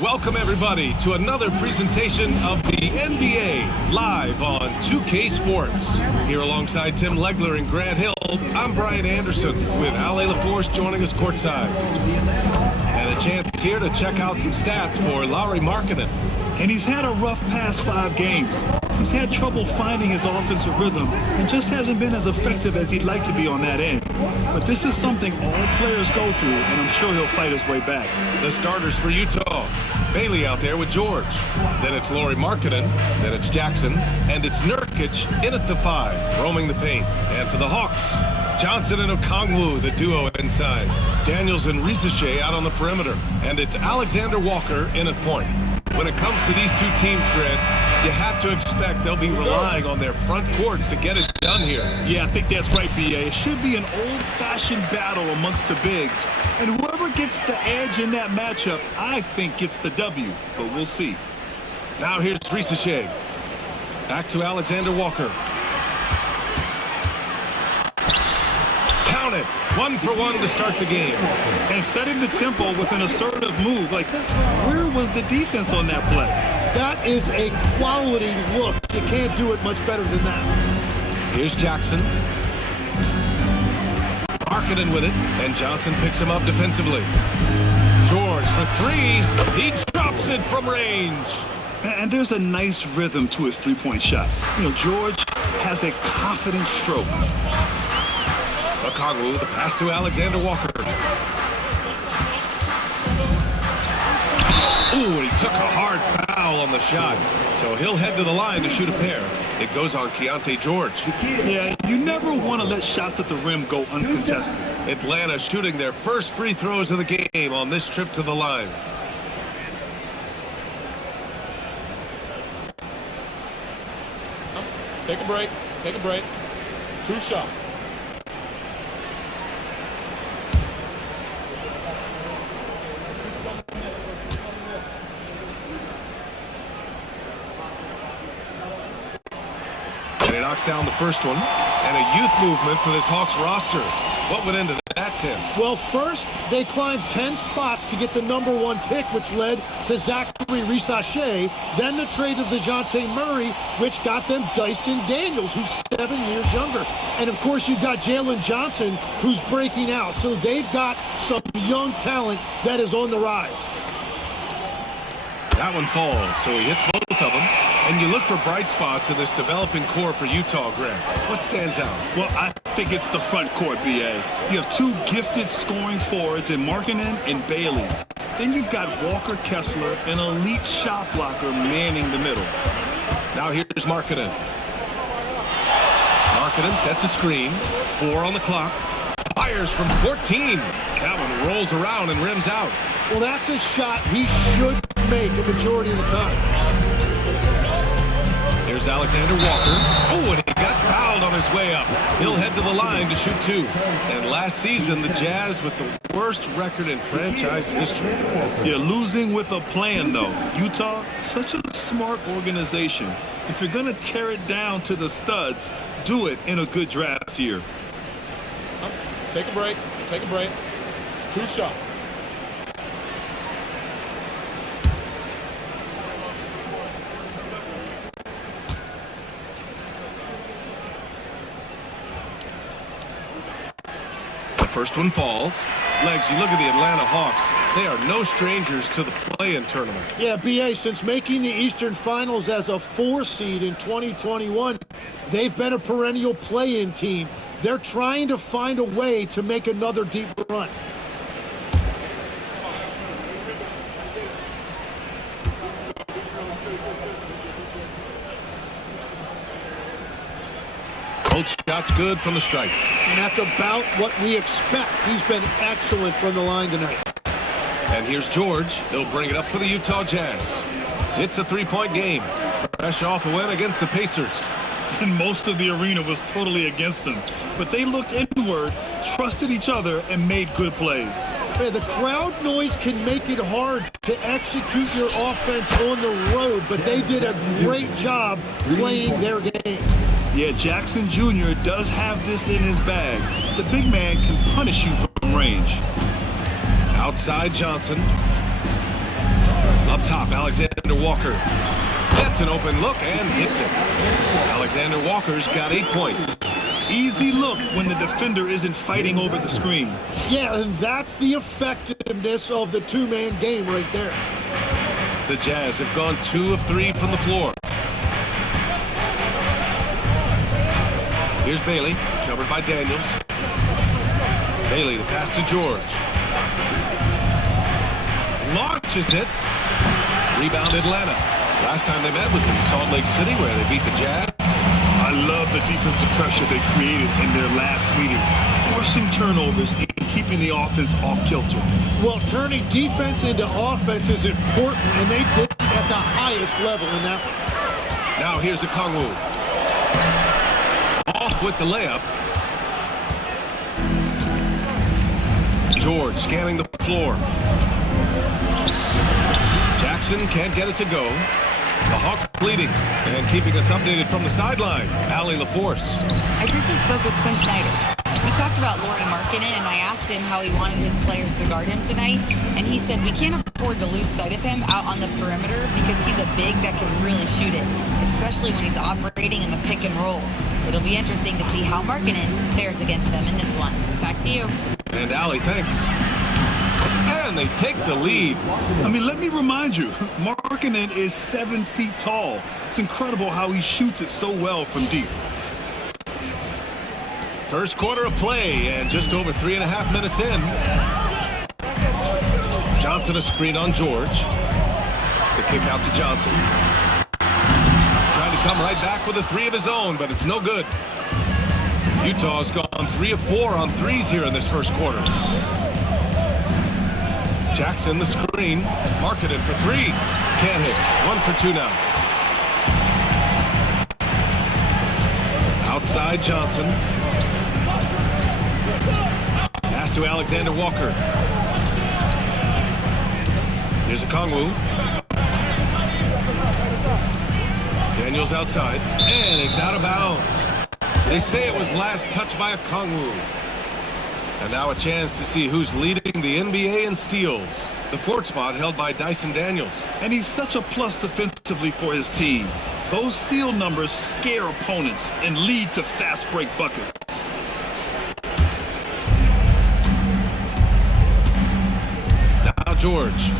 Welcome, everybody, to another presentation of the NBA live on 2K Sports. Here alongside Tim Legler and Grant Hill, I'm Brian Anderson with Ale LaForce joining us courtside. And a chance here to check out some stats for Lauri Markkanen. And he's had a rough past 5 games. He's had trouble finding his offensive rhythm and just hasn't been as effective as he'd like to be on that end. But this is something all players go through, and I'm sure he'll fight his way back. The starters for Utah. Bailey out there with George. Then it's Lauri Markkanen. Then it's Jackson. And it's Nurkic in at the 5, roaming the paint. And for the Hawks, Johnson and Okongwu, the duo inside. Daniels and Risache out on the perimeter. And it's Alexander Walker in at point. When it comes to these two teams, Grant, you have to expect they'll be relying on their front courts to get it done here. Yeah, I think that's right, B.A. It should be an old-fashioned battle amongst the bigs. And whoever gets the edge in that matchup, I think gets the W. But we'll see. Now here's Risache. Back to Alexander Walker. Count it. 1 for 1 to start the game. And setting the tempo with an assertive move. Like, where was the defense on that play? That is a quality look. You can't do it much better than that. Here's Jackson. Markkanen with it, and Johnson picks him up defensively. George for 3. He drops it from range. And there's a nice rhythm to his three-point shot. You know, George has a confident stroke. Okongwu, the pass to Alexander Walker. Ooh, he took a hard foul on the shot. So he'll head to the line to shoot a pair. It goes on Keontae George. Yeah, you never want to let shots at the rim go uncontested. Atlanta shooting their first free throws of the game on this trip to the line. Take a break. Take a break. 2 shots. And he knocks down the first one. And a youth movement for this Hawks roster. What went into that, Tim? Well, first, they climbed 10 spots to get the #1 pick, which led to Zachary Risache. Then the trade of DeJounte Murray, which got them Dyson Daniels, who's 7 years younger. And, of course, you've got Jalen Johnson, who's breaking out. So they've got some young talent that is on the rise. That one falls, so he hits both of them. And you look for bright spots in this developing core for Utah, Grant. What stands out? Well, I think it's the front court, B.A. You have 2 gifted scoring forwards in Markkanen and Bailey. Then you've got Walker Kessler, an elite shot blocker, manning the middle. Now here's Markkanen. Markkanen sets a screen. 4 on the clock. Fires from 14. That one rolls around and rims out. Well, that's a shot he should make a majority of the time. Here's Alexander Walker. Oh, and he got fouled on his way up. He'll head to the line to shoot 2. And last season, the Jazz with the worst record in franchise history. You're losing with a plan, though. Utah, such a smart organization. If you're going to tear it down to the studs, do it in a good draft year. Take a break. Take a break. 2 shots. First one falls. Legs, you look at the Atlanta Hawks. They are no strangers to the play-in tournament. Yeah, B.A., since making the Eastern Finals as a 4 seed in 2021, they've been a perennial play-in team. They're trying to find a way to make another deep run. Both shots good from the strike. And that's about what we expect. He's been excellent from the line tonight. And here's George. He'll bring it up for the Utah Jazz. It's a 3-point game. Fresh off a win against the Pacers. And most of the arena was totally against them. But they looked inward, trusted each other, and made good plays. Yeah, the crowd noise can make it hard to execute your offense on the road, but they did a great job playing their game. Yeah, Jackson Jr. does have this in his bag. The big man can punish you from range. Outside Johnson. Up top, Alexander Walker gets an open look and hits it. Alexander Walker's got 8 points. Easy look when the defender isn't fighting over the screen. Yeah, and that's the effectiveness of the two-man game right there. The Jazz have gone 2 of 3 from the floor. Here's Bailey, covered by Daniels. Bailey, the pass to George. Launches it. Rebound Atlanta. Last time they met was in Salt Lake City where they beat the Jazz. I love the defensive pressure they created in their last meeting, forcing turnovers and keeping the offense off kilter. Well, turning defense into offense is important, and they did it at the highest level in that one. Now here's a Kongwu. Off with the layup. George scanning the floor. Jackson can't get it to go. The Hawks leading and keeping us updated from the sideline. Allie LaForce. I briefly spoke with Quinn Snyder. We talked about Lauri Markkanen, and I asked him how he wanted his players to guard him tonight, and he said we can't afford to lose sight of him out on the perimeter because he's a big that can really shoot it, especially when he's operating in the pick and roll. It'll be interesting to see how Markkanen fares against them in this one. Back to you. And Allie, thanks. And they take the lead. I mean, let me remind you, Markkanen is 7 feet tall. It's incredible how he shoots it so well from deep. First quarter of play and just over 3.5 minutes in. Johnson a screen on George. The kick out to Johnson. Trying to come right back with a 3 of his own, but it's no good. Utah's gone 3 of 4 on threes here in this first quarter. Jackson the screen. Markkanen for 3. Can't hit. 1 for 2 now. Outside Johnson. Pass to Alexander Walker. Here's a Kongwu. Daniels outside. And it's out of bounds. They say it was last touched by a Kongwu. And now a chance to see who's leading the NBA in steals. The 4th spot held by Dyson Daniels. And he's such a plus defensively for his team. Those steal numbers scare opponents and lead to fast break buckets. Now George.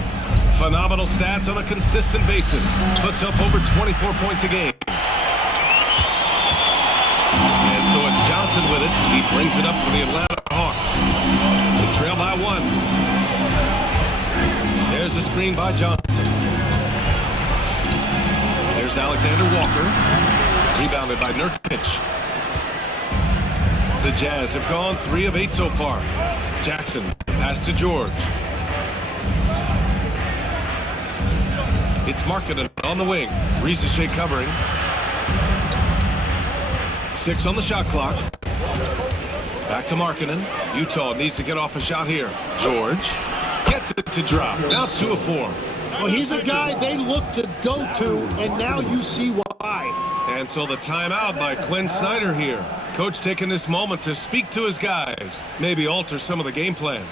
Phenomenal stats on a consistent basis. Puts up over 24 points a game. And so it's Johnson with it. He brings it up for the Atlanta Hawks. They trail by 1. There's a screen by Johnson. There's Alexander Walker. Rebounded by Nurkic. The Jazz have gone 3 of 8 so far. Jackson, pass to George. It's Markkanen on the wing. Risache covering. 6 on the shot clock. Back to Markkanen. Utah needs to get off a shot here. George gets it to drop. Now 2 of 4. Well, he's a guy they look to go to, and now you see why. And so the timeout by Quinn Snyder here. Coach taking this moment to speak to his guys. Maybe alter some of the game plan.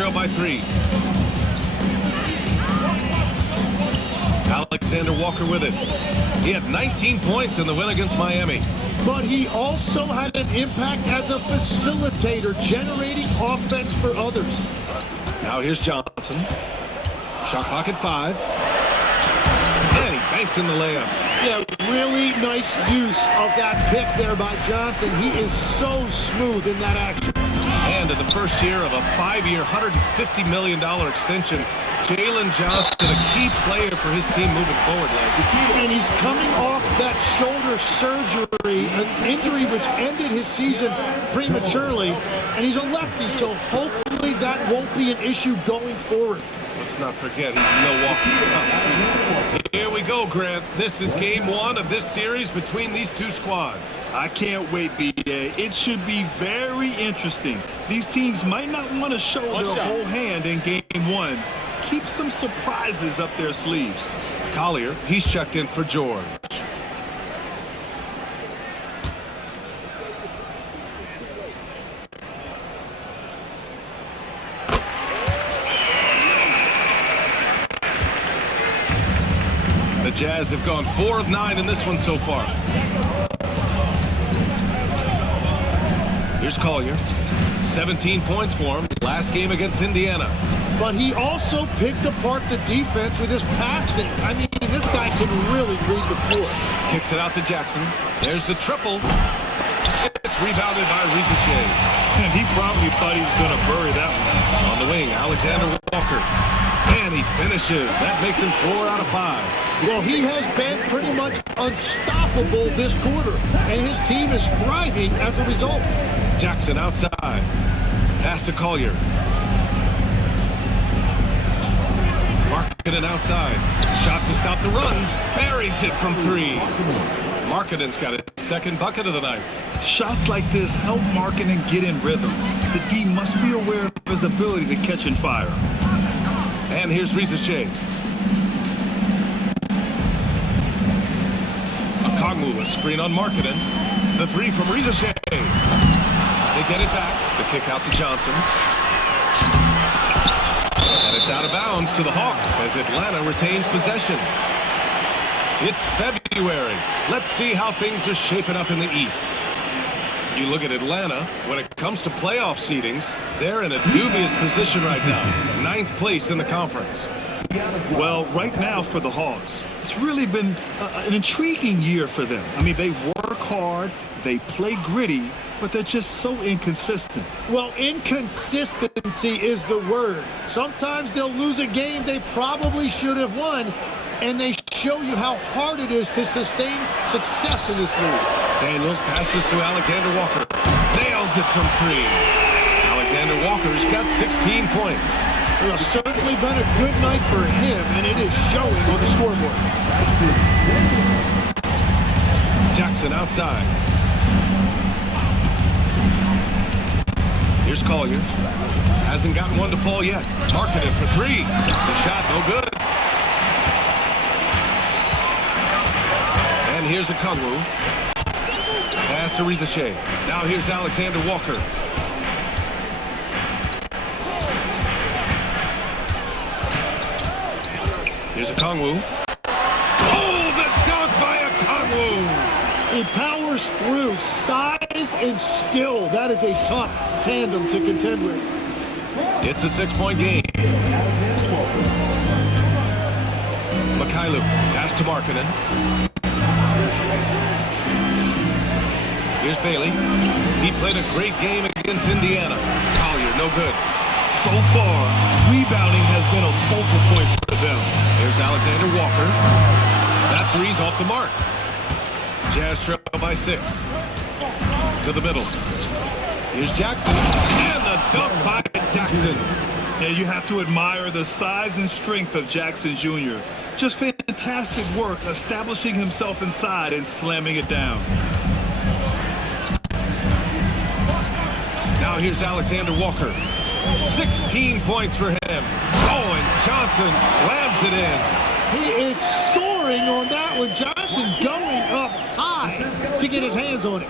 trail by 3. Alexander Walker with it. He had 19 points in the win against Miami. But he also had an impact as a facilitator, generating offense for others. Now here's Johnson. Shot clock at 5. And he banks in the layup. Yeah, really nice use of that pick there by Johnson. He is so smooth in that action. And in the first year of a 5-year, $150 million extension, Jalen Johnson, a key player for his team moving forward, Legs. And he's coming off that shoulder surgery, an injury which ended his season prematurely. And he's a lefty, so hopefully that won't be an issue going forward. Let's not forget, he's Milwaukee tough. Here we go, Grant. This is game 1 of this series between these two squads. I can't wait, B.A. It should be very interesting. These teams might not want to show their whole hand in game 1. Keep some surprises up their sleeves. Collier, he's checked in for George. The Jazz have gone 4 of 9 in this one so far. Here's Collier. 17 points for him last game against Indiana. But he also picked apart the defense with his passing. I mean, this guy can really read the floor. Kicks it out to Jackson. There's the triple. It's rebounded by Risache. And he probably thought he was going to bury that one. On the wing, Alexander Walker. And he finishes. That makes him 4 out of 5. Well, he has been pretty much unstoppable this quarter, and his team is thriving as a result. Jackson outside. Pass to Collier. Markkanen outside. Shot to stop the run. Buries it from 3. Markkanen's got his second bucket of the night. Shots like this help Markkanen get in rhythm. The D must be aware of his ability to catch and fire. And here's Risache. Okongwu, a screen on Markkanen. The 3 from Risache. They get it back. The kick out to Johnson. And it's out of bounds to the Hawks as Atlanta retains possession. It's February. Let's see how things are shaping up in the East. You look at Atlanta, when it comes to playoff seedings, they're in a dubious position right now. 9th place in the conference. Well, right now for the Hawks, it's really been an intriguing year for them. I mean, they work hard, they play gritty, but they're just so inconsistent. Well, inconsistency is the word. Sometimes they'll lose a game they probably should have won, and they show you how hard it is to sustain success in this league. Daniels passes to Alexander Walker. Nails it from 3. Alexander Walker's got 16 points. Well, it's certainly been a good night for him, and it is showing on the scoreboard. Jackson outside. Here's Collier. Hasn't gotten one to fall yet. Markkanen for 3. The shot no good. And here's Okongwu. Pass to Risache. Now here's Alexander Walker. Here's Okongwu. Oh, the dunk by Okongwu! He powers through. Size and skill. That is a tough tandem to contend with. It's a 6-point game. Mikhailu. Pass to Markkanen. Here's Bailey. He played a great game against Indiana. Collier, no good. So far, rebounding has been a focal point for them. Here's Alexander Walker. That 3's off the mark. Jazz trail by 6. To the middle. Here's Jackson. And the dunk by Jackson. Yeah, you have to admire the size and strength of Jackson Jr. Just fantastic work establishing himself inside and slamming it down. Now here's Alexander Walker. 16 points for him. Oh, and Johnson slams it in. He is soaring on that one. Johnson going up high to get his hands on it.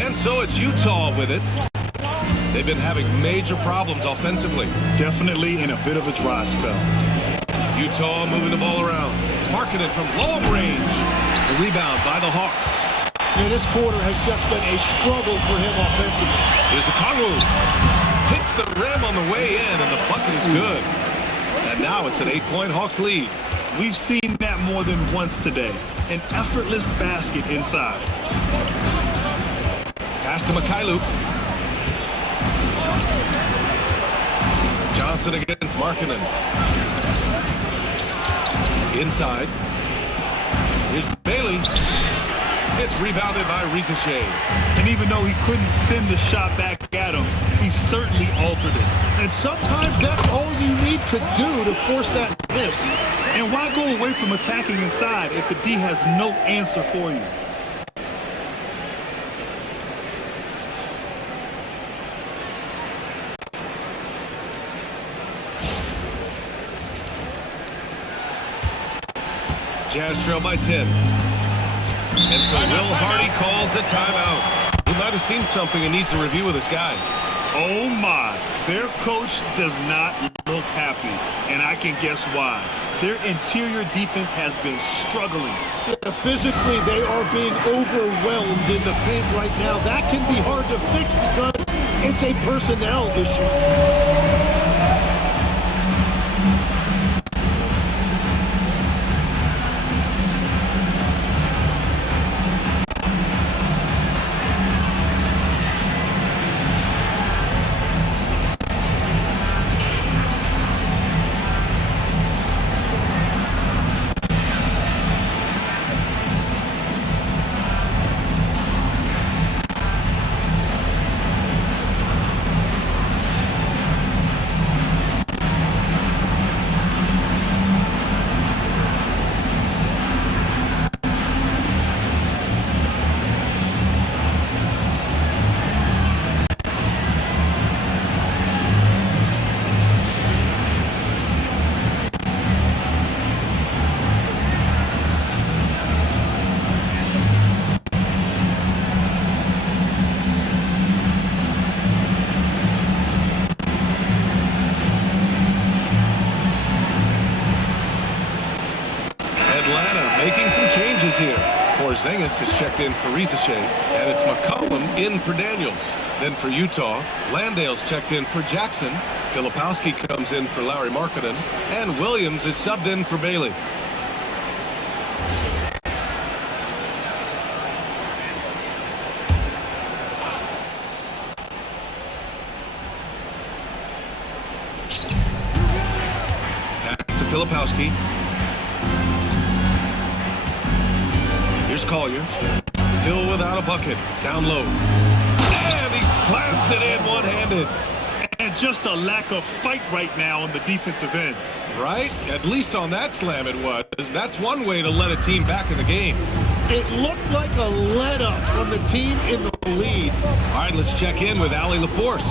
And so it's Utah with it. They've been having major problems offensively. Definitely in a bit of a dry spell. Utah moving the ball around. Marking it from long range. The rebound by the Hawks. Yeah, this quarter has just been a struggle for him offensively. Here's Okongwu. Hits the rim on the way in, and the bucket is good. And now it's an 8-point Hawks lead. We've seen that more than once today. An effortless basket inside. Pass to Mikhailuk. Johnson against Markkanen. Inside. Here's Bailey. It's rebounded by Risache. And even though he couldn't send the shot back at him, he certainly altered it. And sometimes that's all you need to do to force that miss. And why go away from attacking inside if the D has no answer for you? Jazz trail by 10. And so Will Hardy calls the timeout. He might have seen something and needs to review with his guys. Oh my, their coach does not look happy, and I can guess why. Their interior defense has been struggling. Yeah, physically, they are being overwhelmed in the paint right now. That can be hard to fix because it's a personnel issue. Making some changes here. Porzingis has checked in for Risache, and it's McCollum in for Daniels. Then for Utah, Landale's checked in for Jackson. Filipowski comes in for Lauri Markkanen, and Williams is subbed in for Bailey. Pass to Filipowski. Here's Collier. Still without a bucket. Down low. And he slams it in one-handed. And just a lack of fight right now on the defensive end. Right? At least on that slam it was. That's one way to let a team back in the game. It looked like a let-up from the team in the lead. All right, let's check in with Allie LaForce.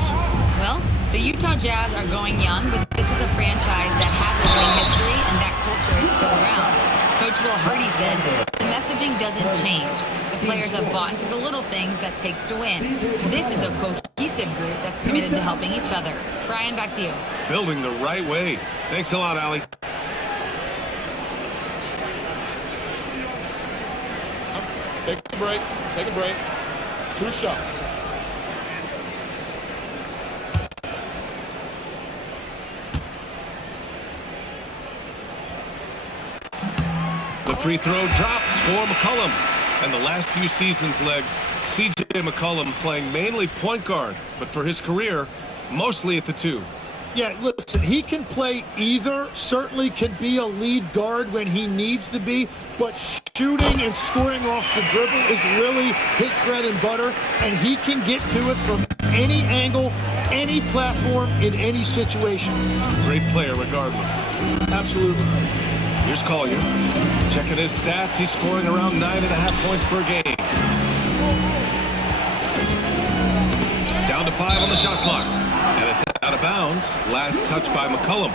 Well, the Utah Jazz are going young, but this is a franchise that has a great history, and that culture is still around. Coach Will Hardy said, the messaging doesn't change. The players have bought into the little things that takes to win. This is a cohesive group that's committed to helping each other. Brian, back to you. Building the right way. Thanks a lot, Allie. Take a break. Take a break. 2 shots. The free throw drops for McCollum. And the last few seasons' legs, C.J. McCollum playing mainly point guard, but for his career, mostly at the 2. Yeah, listen, he can play either, certainly can be a lead guard when he needs to be, but shooting and scoring off the dribble is really his bread and butter, and he can get to it from any angle, any platform, in any situation. Great player regardless. Absolutely. Here's Collier. Checking his stats, he's scoring around 9.5 points per game. Down to 5 on the shot clock. And it's out of bounds. Last touch by McCollum.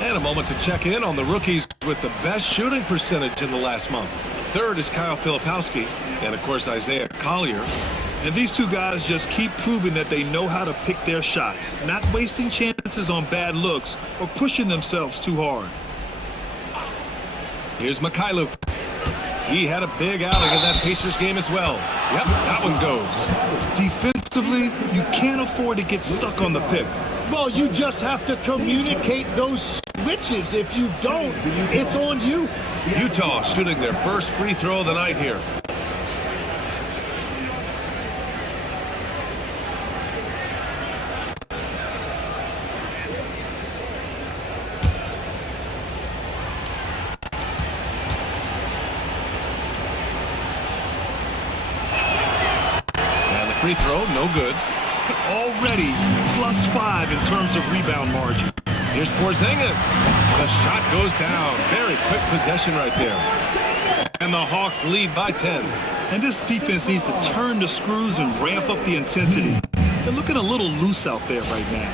And a moment to check in on the rookies with the best shooting percentage in the last month. Third is Kyle Filipowski, and of course Isaiah Collier. And these two guys just keep proving that they know how to pick their shots, not wasting chances on bad looks or pushing themselves too hard. Here's Mikhailuk. He had a big outing in that Pacers game as well. Yep, that one goes. Defensively, you can't afford to get stuck on the pick. Well, you just have to communicate those switches. If you don't, it's on you. Utah shooting their first free throw of the night here. And the free throw, no good. Already +5 in terms of rebound margin. Here's Porzingis. The shot goes down. Very quick possession right there. And the Hawks lead by 10. And this defense needs to turn the screws and ramp up the intensity. They're looking a little loose out there right now.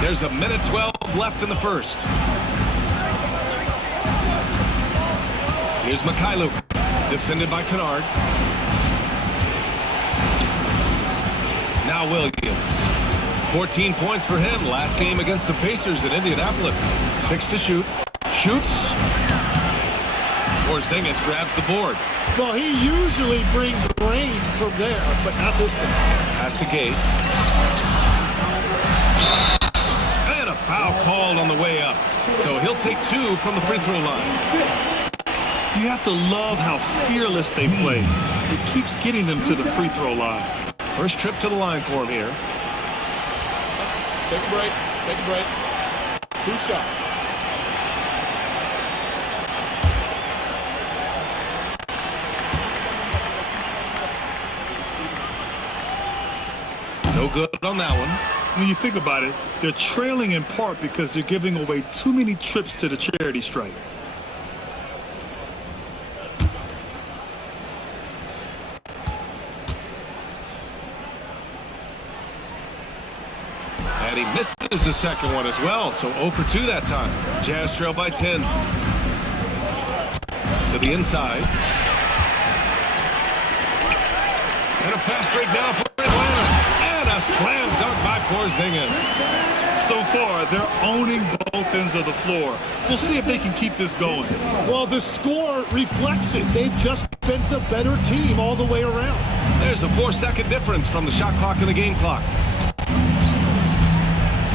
There's a minute 12 left in the first. Here's Mikhailuk. Defended by Kennard. Now Williams. 14 points for him. Last game against the Pacers in Indianapolis. 6 to shoot. Shoots. Porzingis grabs the board. Well, he usually brings rain from there, but not this time. Pass to Gay. And a foul called on the way up. So he'll take 2 from the free throw line. You have to love how fearless they play. It keeps getting them to the free throw line. First trip to the line for him here. Take a break. Take a break. 2 shots. No good on that one. When you think about it, they're trailing in part because they're giving away too many trips to the charity stripe. And he misses the second one as well, so 0 for 2 that time. Jazz trail by 10. To the inside. And a fast break now for Atlanta. And a slam dunk by Porzingis. So far, they're owning both ends of the floor. We'll see if they can keep this going. Well, the score reflects it. They've just been the better team all the way around. There's a 4-second difference from the shot clock and the game clock.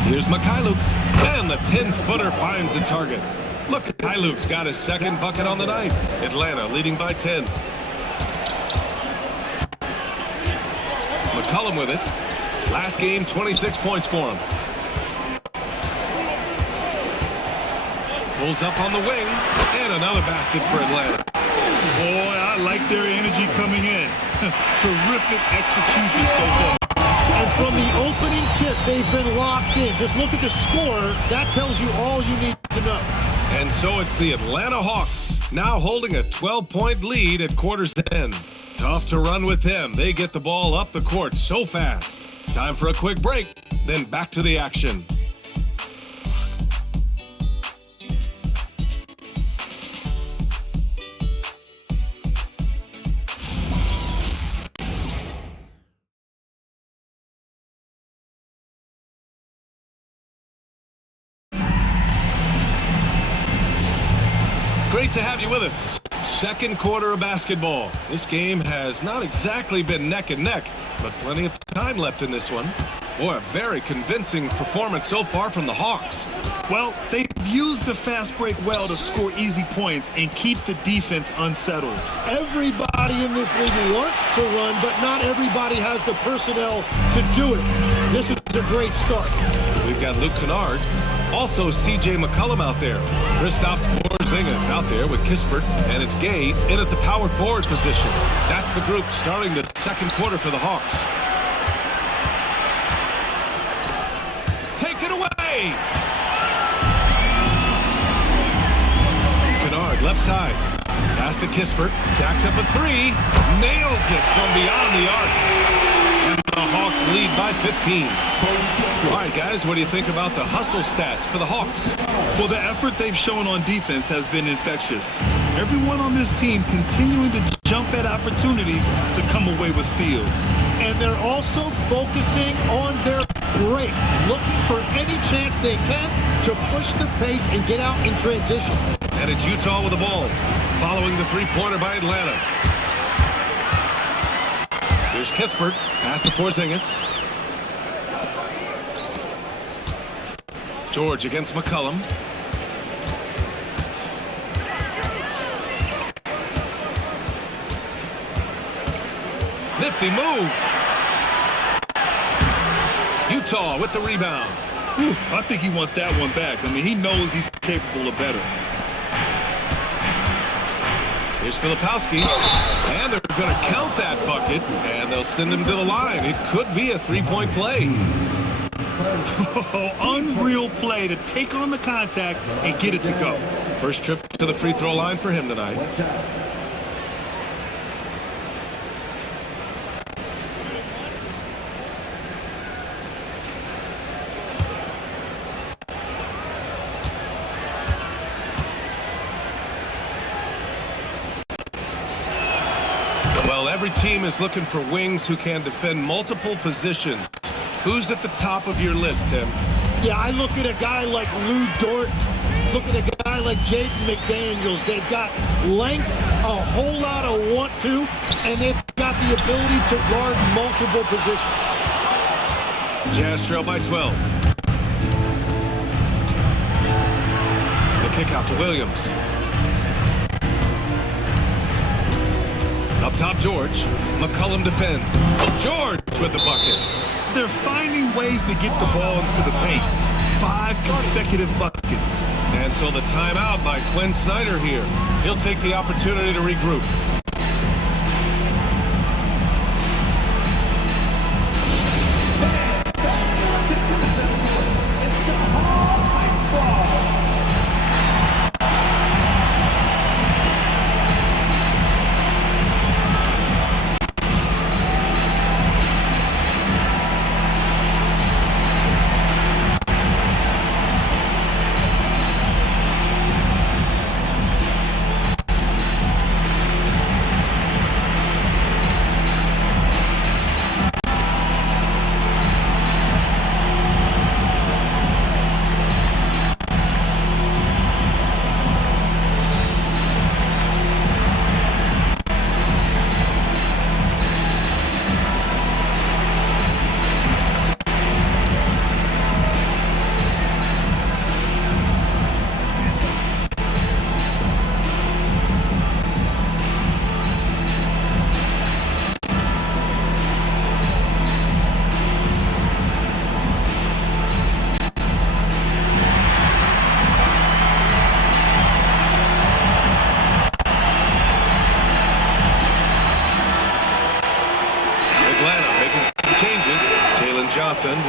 Here's Mikhailuk, and the 10-footer finds the target. Look, Mikhailuk's got his second bucket on the night. Atlanta leading by 10. McCollum with it. Last game, 26 points for him. Pulls up on the wing, and another basket for Atlanta. Boy, I like their energy coming in. Terrific execution so far. And from the opening tip, they've been locked in. Just look at the score. That tells you all you need to know. And so it's the Atlanta Hawks now holding a 12-point lead at quarter's end. Tough to run with them. They get the ball up the court so fast. Time for a quick break, then back to the action. Great to have you with us. Second quarter of basketball. This game has not exactly been neck and neck, but plenty of time left in this one. Boy, a very convincing performance so far from the Hawks. Well, they've used the fast break well to score easy points and keep the defense unsettled. Everybody in this league wants to run, but not everybody has the personnel to do it. This is a great start. We've got Luke Kennard, also C.J. McCollum out there. Kristaps Porzingis out there with Kispert, and it's Gay in at the power forward position. That's the group starting the second quarter for the Hawks. Take it away! Kennard, left side. Pass to Kispert. Jacks up a 3. Nails it from beyond the arc. And the Hawks lead by 15. All right, guys, what do you think about the hustle stats for the Hawks? Well, the effort they've shown on defense has been infectious. Everyone on this team continuing to jump at opportunities to come away with steals. And they're also focusing on their break, looking for any chance they can to push the pace and get out in transition. And it's Utah with the ball, following the three-pointer by Atlanta. Here's Kispert, pass to Porzingis. George against McCollum. Nifty move. Utah with the rebound. Whew, I think he wants that one back. I mean, he knows he's capable of better. Here's Filipowski, and they're going to count that bucket, and they'll send him to the line. It could be a three-point play. Unreal play to take on the contact and get it to go. First trip to the free throw line for him tonight. Well, every team is looking for wings who can defend multiple positions. Who's at the top of your list, Tim? Yeah, I look at a guy like Lou Dort, look at a guy like Jaden McDaniels. They've got length, a whole lot of want to, and they've got the ability to guard multiple positions. Jazz trail by 12. The kick out to Williams. Up top, George. McCollum defends. George with the bucket. They're finding ways to get the ball into the paint. 5 consecutive buckets. And so the timeout by Quinn Snyder here. He'll take the opportunity to regroup.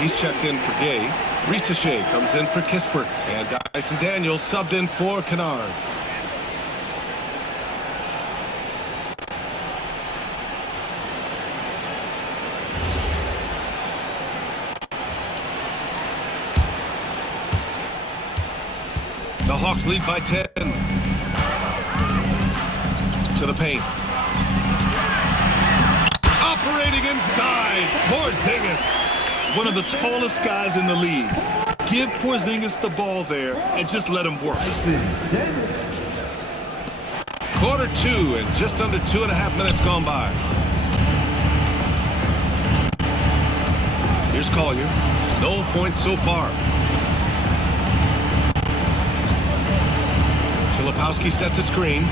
He's checked in for Gay. Risa Shea comes in for Kispert. And Dyson Daniels subbed in for Kennard. The Hawks lead by 10. To the paint. Operating inside. Porzingis. One of the tallest guys in the league. Give Porzingis the ball there and just let him work. Quarter 2 and just under 2.5 minutes gone by. Here's Collier. No points so far. Filipowski sets a screen.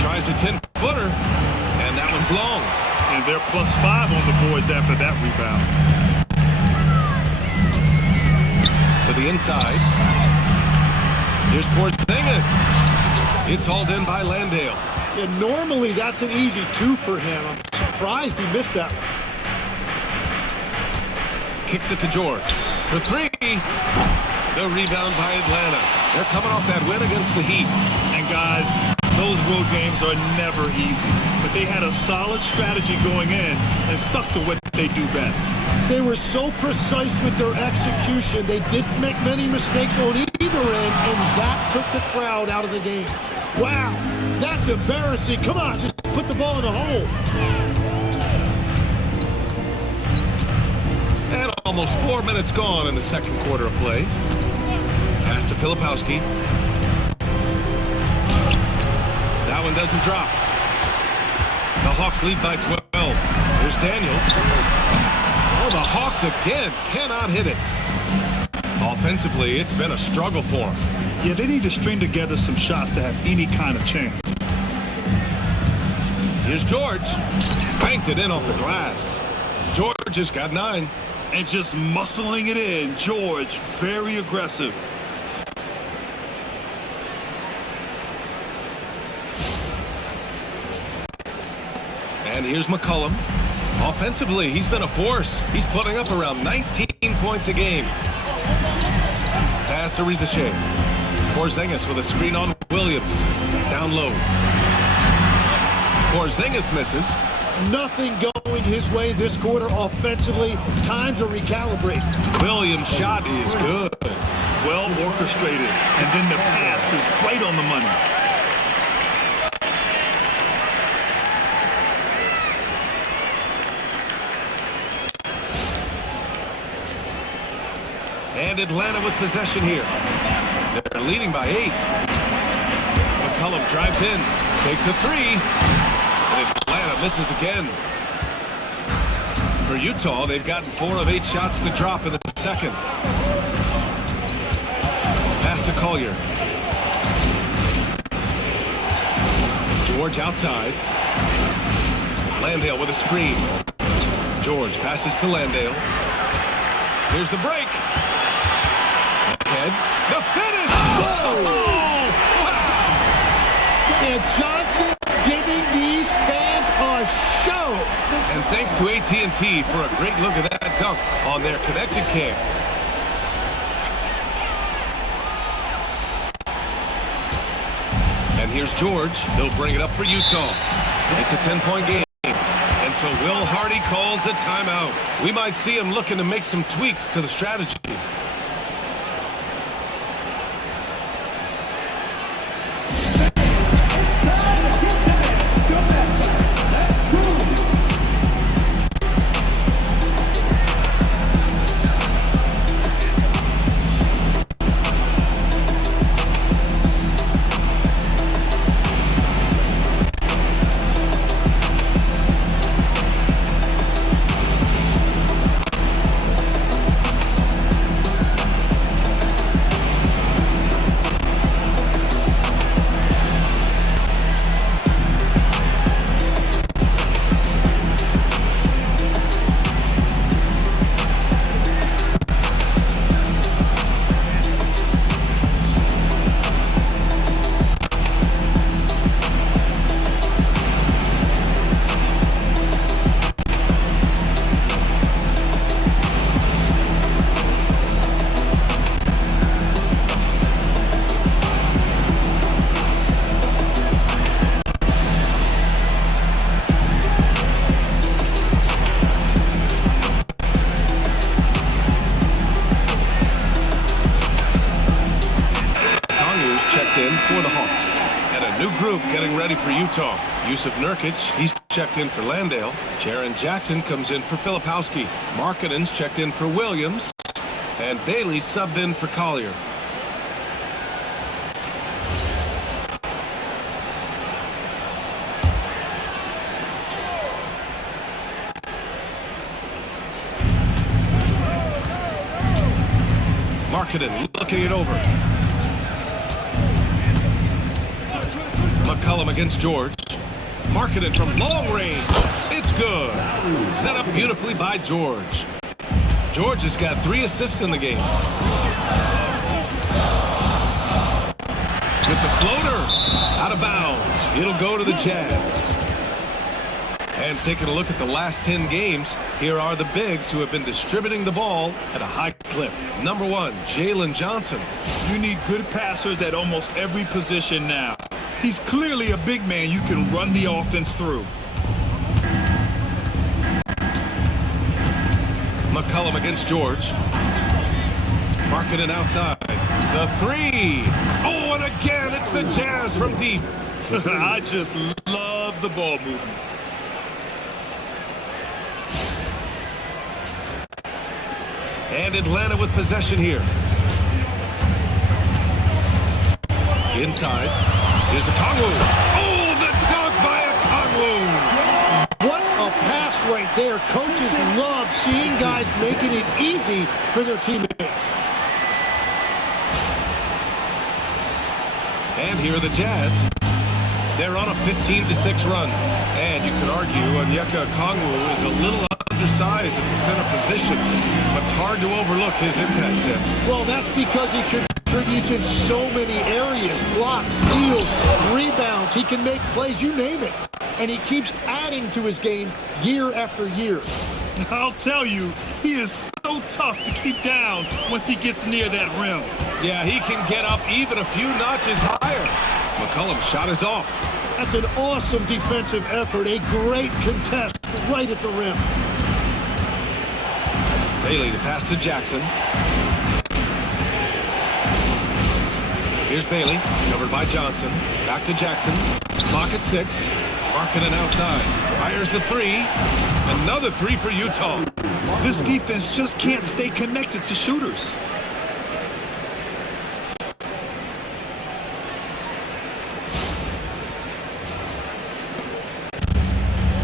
Tries a 10-footer. And that one's long. And they're +5 on the boards after that rebound. To the inside. Here's Porzingis. It's hauled in by Landale. Yeah, normally that's an easy 2 for him. I'm surprised he missed that one. Kicks it to George. For 3. The rebound by Atlanta. They're coming off that win against the Heat. And And guys, those road games are never easy. But they had a solid strategy going in and stuck to what they do best. They were so precise with their execution. They didn't make many mistakes on either end, and that took the crowd out of the game. Wow, that's embarrassing. Come on, just put the ball in the hole. And almost 4 minutes gone in the second quarter of play. Pass to Filipowski. That one doesn't drop. The Hawks lead by 12. Here's Daniels. Oh, the Hawks again cannot hit it. Offensively, it's been a struggle for them. Yeah, they need to string together some shots to have any kind of chance. Here's George. Banked it in off the glass. George has got 9. And just muscling it in. George, very aggressive. And here's McCollum. Offensively, he's been a force. He's putting up around 19 points a game. Pass to Rizachet. Porzingis with a screen on Williams. Down low. Porzingis misses. Nothing going his way this quarter offensively. Time to recalibrate. Williams' shot is good. Well orchestrated. And then the pass is right on the money. And Atlanta with possession here. They're leading by 8. McCollum drives in. Takes a 3. And Atlanta misses again. For Utah, they've gotten 4 of 8 shots to drop in the second. Pass to Collier. George outside. Landale with a screen. George passes to Landale. Here's the break. Ahead. The finish! Oh, wow! And Johnson giving these fans a show. And thanks to AT&T for a great look at that dunk on their connected cam. And here's George. He'll bring it up for Utah. It's a 10-point game. And so Will Hardy calls the timeout. We might see him looking to make some tweaks to the strategy. For the Hawks. And a new group getting ready for Utah. Yusuf Nurkic, he's checked in for Landale. Jaren Jackson comes in for Filipowski. Markkanen's checked in for Williams. And Bailey subbed in for Collier. Markkanen looking it over. McCollum against George. Markkanen from long range. It's good. Set up beautifully by George. George has got 3 assists in the game. With the floater. Out of bounds. It'll go to the Jazz. And taking a look at the last 10 games, here are the bigs who have been distributing the ball at a high clip. Number 1, Jalen Johnson. You need good passers at almost every position now. He's clearly a big man you can run the offense through. McCollum against George. Markkanen outside. The three. Oh, and again, it's the Jazz from deep. I just love the ball movement. And Atlanta with possession here. Inside. Here's Okongwu. Oh, the dunk by Okongwu. What a pass right there. Coaches love seeing guys making it easy for their teammates. And here are the Jazz. They're on a 15-6 run. And you could argue Onyeka Okongwu is a little undersized at the center position, but it's hard to overlook his impact there. Well, that's because he contributes in so many areas. Blocks, steals, rebounds. He can make plays, you name it. And he keeps adding to his game year after year. I'll tell you, he is so tough to keep down once he gets near that rim. Yeah, he can get up even a few notches higher. McCollum's shot is off. That's an awesome defensive effort. A great contest right at the rim. Bailey to pass to Jackson. Here's Bailey, covered by Johnson. Back to Jackson. Clock at 6. Markkanen outside. Fires the three. Another three for Utah. This defense just can't stay connected to shooters.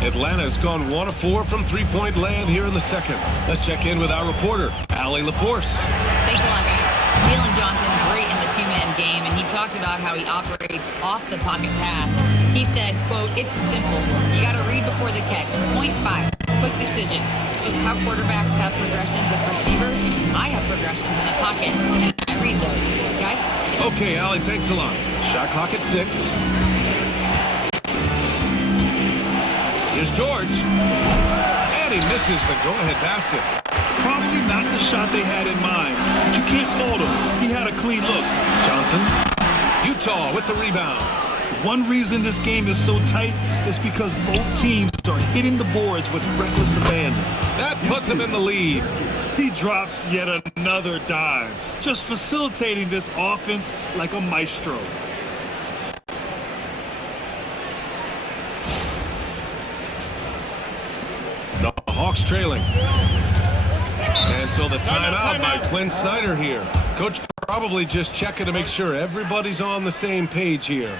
Atlanta's gone 1 of 4 from three-point land here in the second. Let's check in with our reporter, Allie LaForce. Thanks a lot, guys. Jalen Johnson, great in the two-man game, and he talked about how he operates off the pocket pass. He said, quote, "It's simple. You got to read before the catch. Point 5, quick decisions. Just how quarterbacks have progressions with receivers, I have progressions in the pocket, and I read those." Guys? Okay, Allie, thanks a lot. Shot clock at 6. Here's George. And he misses the go-ahead basket. Probably not the shot they had in mind, but you can't fault him. He had a clean look. Johnson. Utah with the rebound. One reason this game is so tight is because both teams are hitting the boards with reckless abandon. That puts him in the lead. He drops yet another dime, just facilitating this offense like a maestro. The Hawks trailing. And so the timeout by Quinn Snyder here. Coach probably just checking to make sure everybody's on the same page here.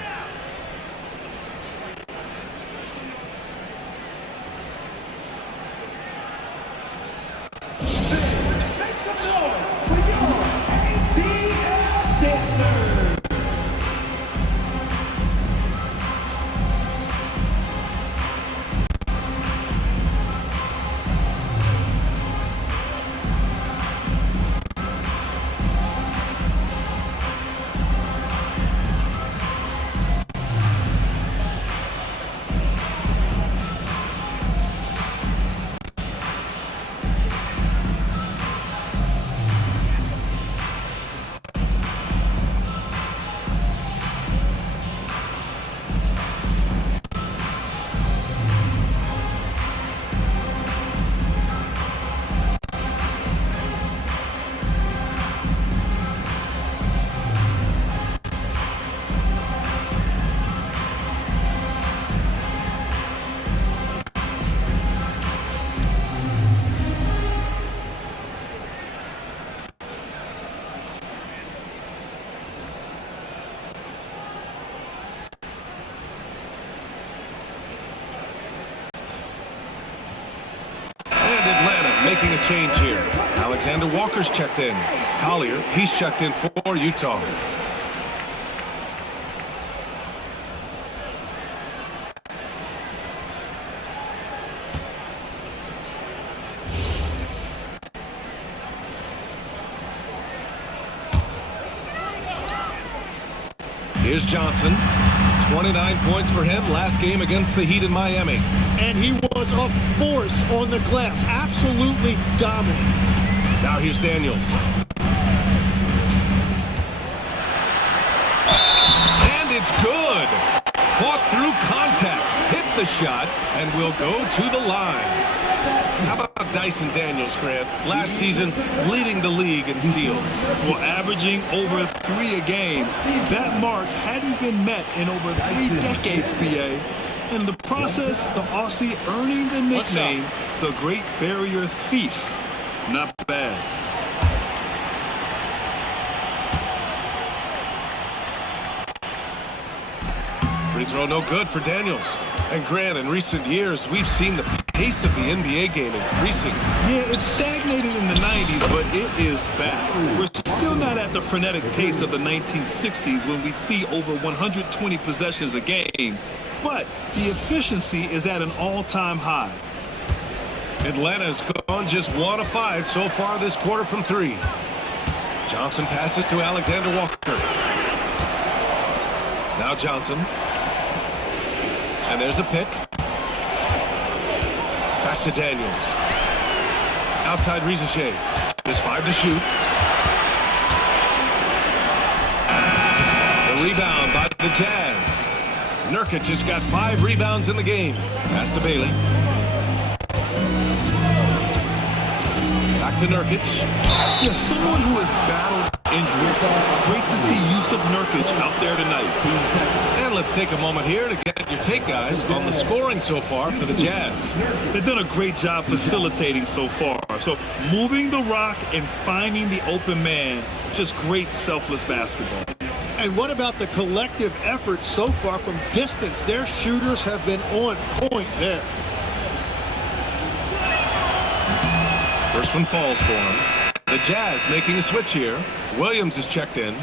Making a change here. Alexander Walker's checked in. Collier, he's checked in for Utah. Here's Johnson. 29 points for him last game against the Heat in Miami. And he was a force on the glass. Absolutely dominant. Now here's Daniels. And it's good. Fought through contact, hit the shot, and will go to the line. How about Dyson Daniels, Grant? Last season, leading the league in steals. Well, averaging over 3 a game. That mark hadn't been met in over 3 decades, BA. In the process, the Aussie earning the nickname, the Great Barrier Thief. Not bad. Free throw no good for Daniels. And Grant, in recent years, we've seen the pace of the NBA game increasing. Yeah, it stagnated in the 90s, but it is back. We're still not at the frenetic pace of the 1960s when we'd see over 120 possessions a game, but the efficiency is at an all-time high. Atlanta's gone just 1 of 5 so far this quarter from 3. Johnson passes to Alexander Walker. Now Johnson. And there's a pick. Back to Daniels. Outside Rizachet. There's 5 to shoot. The rebound by the Jazz. Nurkic has got 5 rebounds in the game. Pass to Bailey. Back to Nurkic. Yeah, someone who has battled injuries. Great to see Yusuf Nurkic out there tonight. And let's take a moment here to get your take, guys, on the scoring so far for the Jazz. They've done a great job facilitating so far. So moving the rock and finding the open man, just great selfless basketball. And what about the collective effort so far from distance? Their shooters have been on point there. First one falls for him. The Jazz making a switch here. Williams is checked in.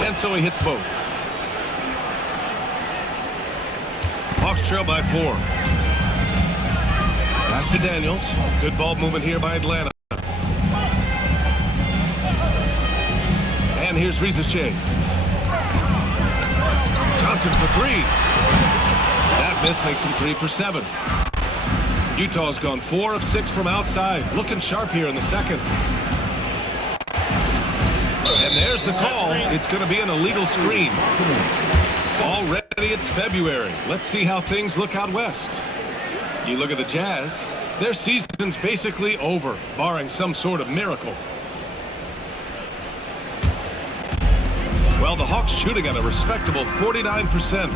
And so he hits both. Hawks trail by 4. Pass to Daniels. Good ball movement here by Atlanta. And here's Rizachet. Johnson for 3. That miss makes him 3 for 7. Utah's gone 4 of 6 from outside. Looking sharp here in the second. And there's the call. It's going to be an illegal screen. Already it's February. Let's see how things look out west. You look at the Jazz. Their season's basically over, barring some sort of miracle. Well, the Hawks shooting at a respectable 49%.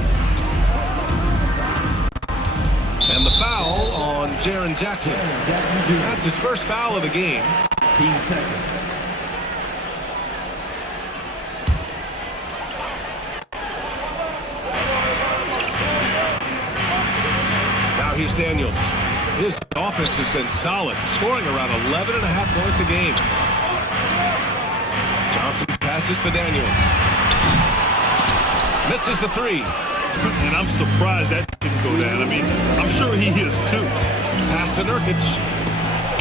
And the foul on Jaren Jackson. That's his first foul of the game. Now here's Daniels. His offense has been solid, scoring around 11.5 points a game. Johnson passes to Daniels. Misses the 3. And I'm surprised that didn't go down. I mean, I'm sure he is too. Pass to Nurkic.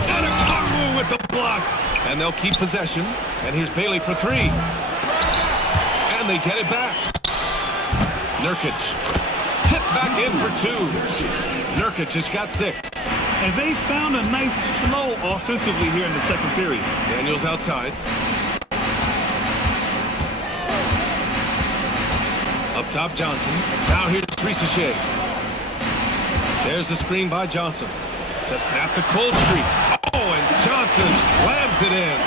And a Congo with the block. And they'll keep possession. And here's Bailey for 3. And they get it back. Nurkic. Tipped back in for 2. Nurkic has got 6. And they found a nice flow offensively here in the second period. Daniels outside. Up top, Johnson. Now here's Rizachet. There's the screen by Johnson to snap the cold streak. Oh, and Johnson slams it in.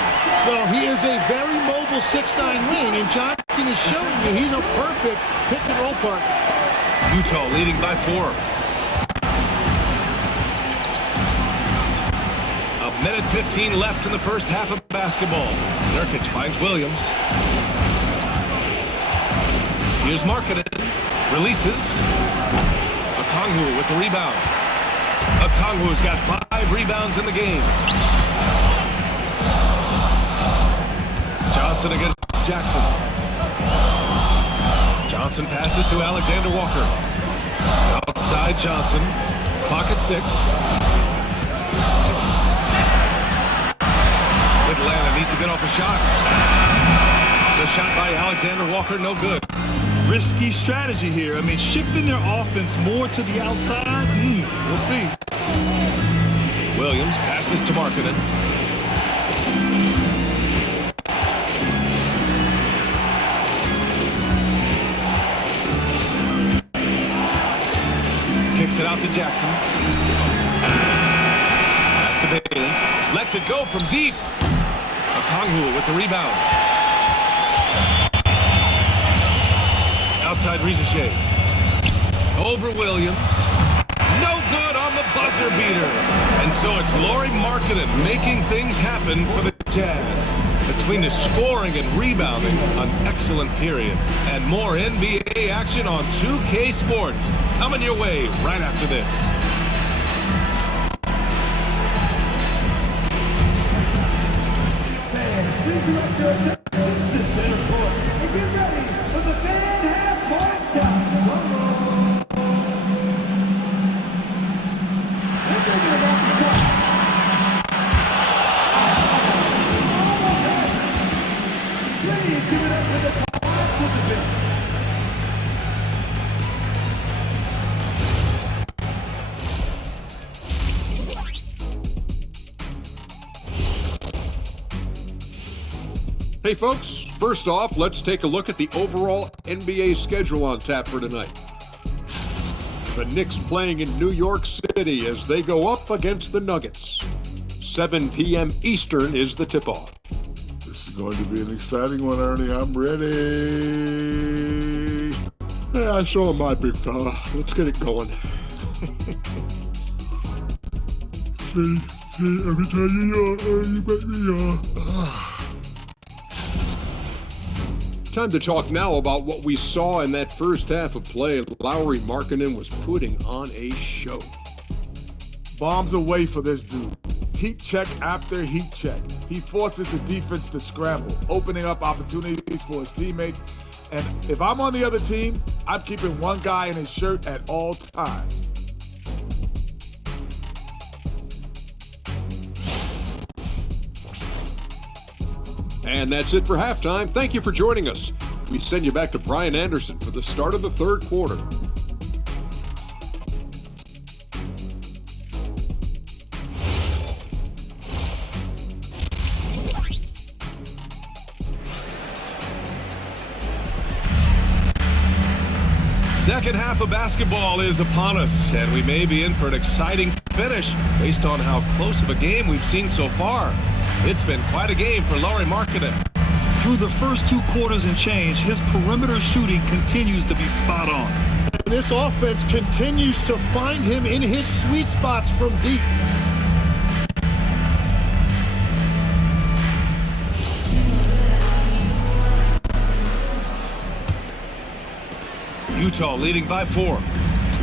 Well, he is a very mobile 6'9" wing, and Johnson is showing you he's a perfect pick-and-roll partner. Utah leading by 4. A minute 15 left in the first half of basketball. Nurkic finds Williams. Here's Markkanen. Releases. Okongwu with the rebound. Okongwu's got 5 rebounds in the game. Johnson against Jackson. Johnson passes to Alexander Walker. Outside Johnson. Clock at 6. Atlanta needs to get off a shot. The shot by Alexander Walker, no good. Risky strategy here. I mean, shifting their offense more to the outside. We'll see. Williams passes to Markkanen. Kicks it out to Jackson. Pass to Bailey. Lets it go from deep. Okongwu with the rebound. Outside Risache. Over Williams. No good on the buzzer beater. And so it's Lauri Markkanen making things happen for the Jazz. Between the scoring and rebounding, an excellent period. And more NBA action on 2K Sports coming your way right after this. Please direct your attention to center court and get ready for the fan half-court shot. We're thinking about the shot. Please give it up for the participants. Hey folks, first off, let's take a look at the overall NBA schedule on tap for tonight. The Knicks playing in New York City as they go up against the Nuggets. 7 p.m. Eastern is the tip-off. This is going to be an exciting one, Ernie. I'm ready. Yeah, so am I, big fella. Let's get it going. See, every time you make me Time to talk now about what we saw in that first half of play. Lauri Markkanen was putting on a show. Bombs away for this dude. Heat check after heat check. He forces the defense to scramble, opening up opportunities for his teammates. And if I'm on the other team, I'm keeping one guy in his shirt at all times. And that's it for halftime. Thank you for joining us. We send you back to Brian Anderson for the start of the third quarter. Second half of basketball is upon us, and we may be in for an exciting finish based on how close of a game we've seen so far. It's been quite a game for Lauri Markkanen. Through the first 2 quarters and change, his perimeter shooting continues to be spot on. And this offense continues to find him in his sweet spots from deep. Utah leading by 4.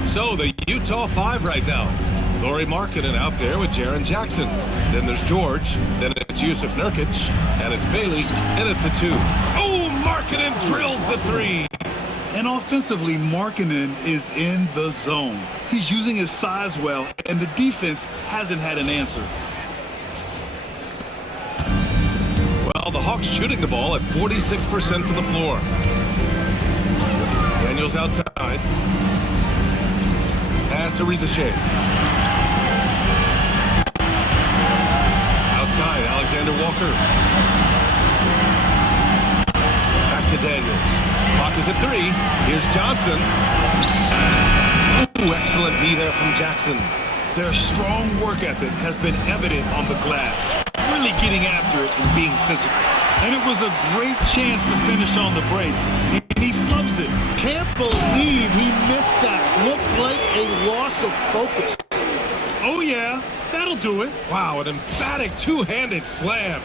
So the Utah 5 right now. Lauri Markkanen out there with Jaren Jackson. Then there's George. Then it's Jusuf Nurkic. And it's Bailey in at the 2. Oh, Markkanen drills the 3. And offensively, Markkanen is in the zone. He's using his size well, and the defense hasn't had an answer. Well, the Hawks shooting the ball at 46% from the floor. Daniels outside. Pass to Risache. Outside, Alexander Walker. Back to Daniels. Clock is at 3. Here's Johnson. Ooh, excellent D there from Jackson. Their strong work ethic has been evident on the glass, really getting after it and being physical. And it was a great chance to finish on the break, and he flubs it. Can't believe he missed that. Looked like a loss of focus. Oh yeah, that'll do it. Wow, an emphatic two-handed slam.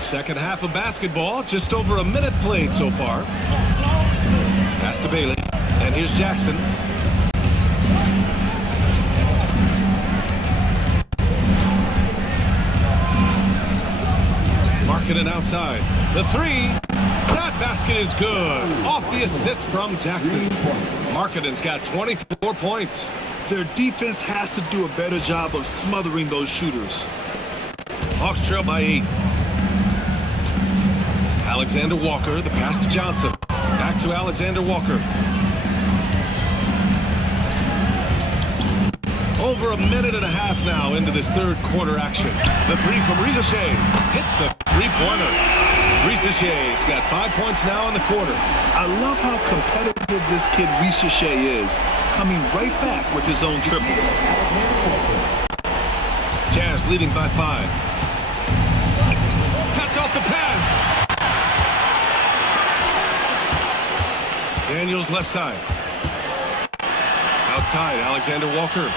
Second half of basketball, just over a minute played so far. Pass to Bailey, and here's Jackson. Markkanen outside. The 3. That basket is good. Off the assist from Jackson. Markkanen's got 24 points. Their defense has to do a better job of smothering those shooters. Hawks trail by 8. Alexander Walker, the pass to Johnson. Back back to Alexander Walker. Over a minute and a half now into this third quarter action. The three from Risache hits a three-pointer. Risache's got 5 points now in the quarter. I love how competitive this kid Risache is, coming right back with his own triple. Jazz leading by 5. Cuts off the pass. Daniels left side. Outside, Alexander Walker.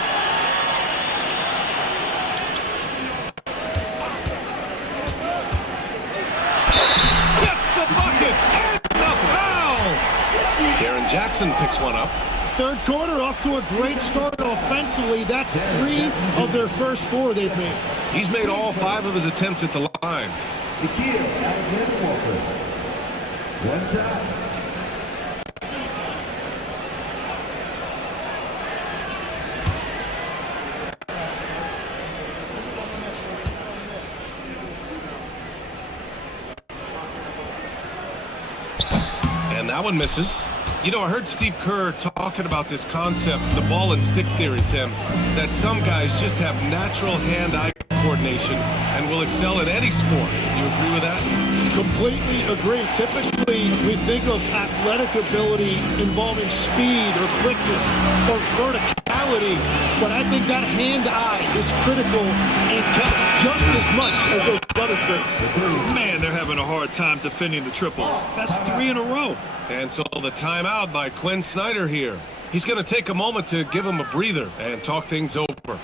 Gets the bucket and the foul. Jaren Jackson picks one up. Third quarter off to a great start offensively. That's 3 of their first 4 they've made. He's made all 5 of his attempts at the line. Nikhil Alexander Walker. One shot. And that one misses. You know, I heard Steve Kerr talking about this concept, the ball and stick theory, Tim, that some guys just have natural hand-eye coordination and will excel in any sport. You agree with that? Completely agree. Typically, we think of athletic ability involving speed or quickness or verticality, but I think that hand-eye is critical and counts just as much as those other traits. Man, they're having a hard time defending the triple. That's 3 in a row. And so the timeout by Quinn Snyder here. He's going to take a moment to give him a breather and talk things over.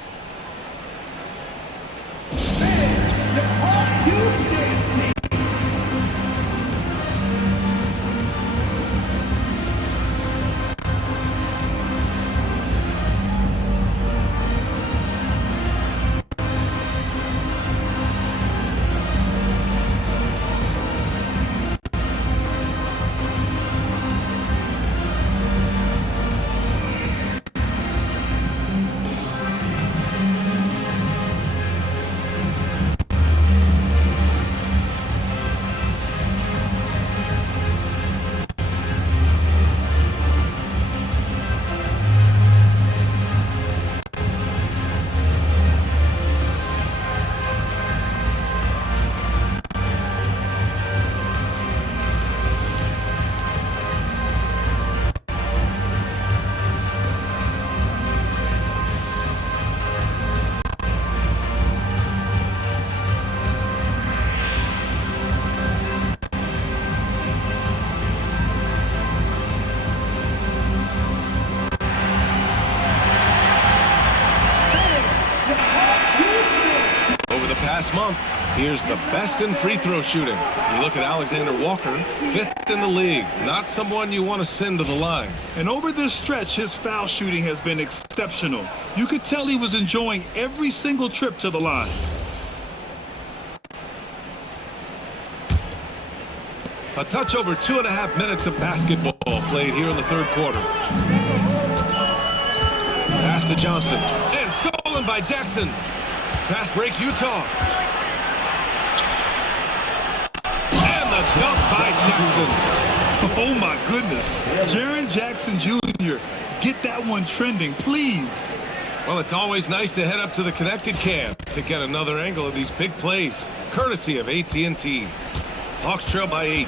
Last month, here's the best in free throw shooting. You look at Alexander Walker, 5th in the league. Not someone you want to send to the line. And over this stretch, his foul shooting has been exceptional. You could tell he was enjoying every single trip to the line. A touch over 2.5 minutes of basketball played here in the third quarter. Pass to Johnson. And stolen by Jackson. Fast break, Utah. And the dunk by Jackson. Oh, my goodness. Jaren Jackson Jr., get that one trending, please. Well, it's always nice to head up to the connected cam to get another angle of these big plays, courtesy of AT&T. Hawks trail by 8.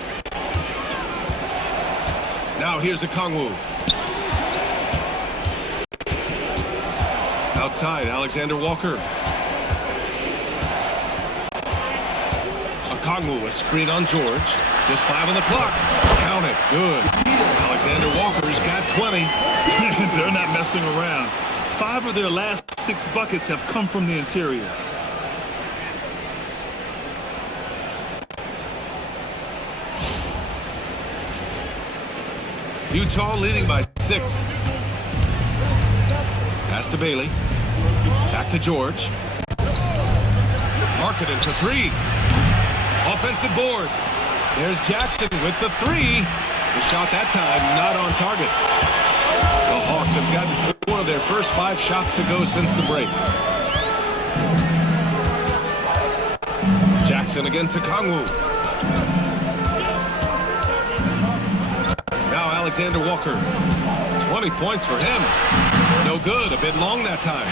Now here's Okongwu. Outside, Alexander Walker. Okongwu, a screen on George. Just 5 on the clock. Count it. Good. Alexander Walker's got 20. They're not messing around. 5 of their last 6 buckets have come from the interior. Utah leading by 6. Pass to Bailey. Back to George. Marketed for 3. Offensive board. There's Jackson with the 3. The shot that time not on target. The Hawks have gotten 4 of their first 5 shots to go since the break. Jackson against Okongwu. Now Alexander Walker. 20 points for him. No good. A bit long that time.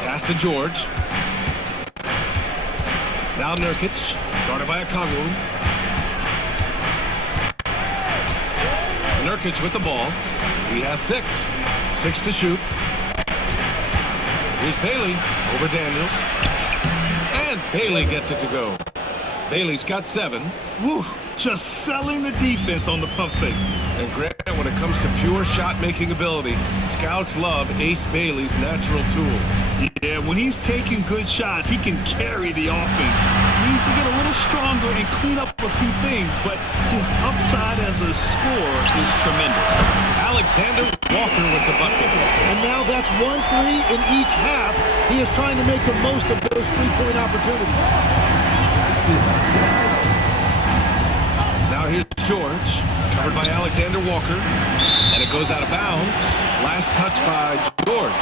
Pass to George. Now Nurkic. Guarded by Okongwu. Nurkic with the ball. He has 6. 6 to shoot. Here's Bailey over Daniels. And Bailey gets it to go. Bailey's got 7. Woo, just selling the defense on the pump fake. And Grant, when it comes to pure shot-making ability, scouts love Ace Bailey's natural tools. Yeah, when he's taking good shots, he can carry the offense. He needs to get a little stronger and clean up a few things, but his upside as a scorer is tremendous. Alexander Walker with the bucket. And now that's 1 3 in each half. He is trying to make the most of those three-point opportunities. Now here's George, covered by Alexander Walker, and it goes out of bounds. Last touch by George.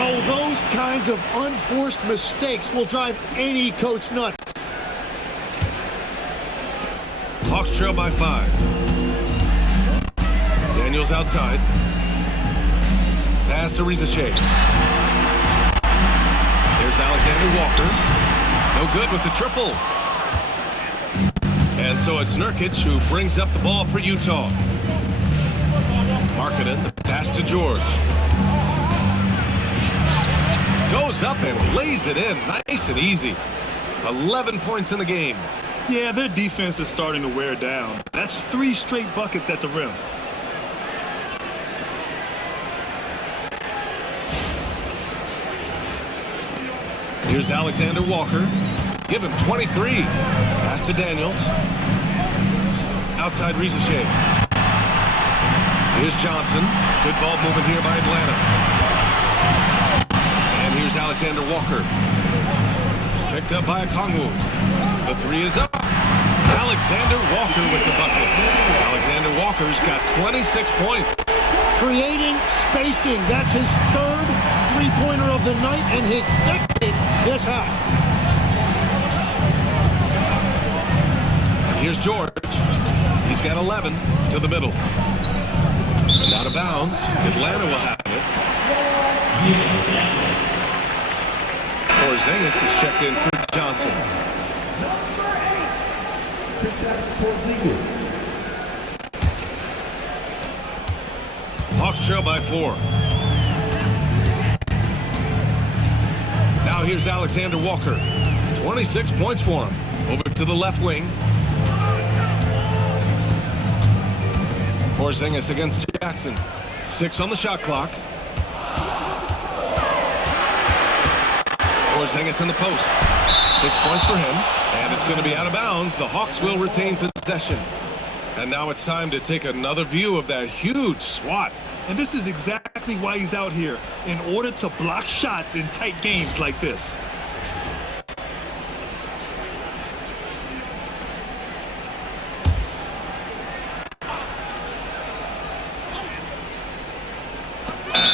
Oh, those kinds of unforced mistakes will drive any coach nuts. Hawks trail by 5. Daniels outside. Pass to Rizachet. There's Alexander Walker. No good with the triple. And so it's Nurkic who brings up the ball for Utah. Markkanen, the pass to George. Goes up and lays it in, nice and easy. 11 points in the game. Yeah, their defense is starting to wear down. That's 3 straight buckets at the rim. Here's Alexander Walker. Give him 23. Pass to Daniels. Outside Rizachet. Here's Johnson. Good ball movement here by Atlanta. And here's Alexander Walker. Picked up by Okongwu. The 3 is up. Alexander Walker with the bucket. Alexander Walker's got 26 points. Creating spacing. That's his 3rd three-pointer of the night and his 2nd this half. Here's George. He's got 11 to the middle. And out of bounds. Atlanta will have it. Porzingis is checked in for Johnson. Number 8, Kristaps Porzingis. Hawks trail by 4. Now here's Alexander Walker. 26 points for him. Over to the left wing. Porzingis against Jackson. 6 on the shot clock. Porzingis in the post. 6 points for him. And it's going to be out of bounds. The Hawks will retain possession. And now it's time to take another view of that huge swat. And this is exactly why he's out here, in order to block shots in tight games like this.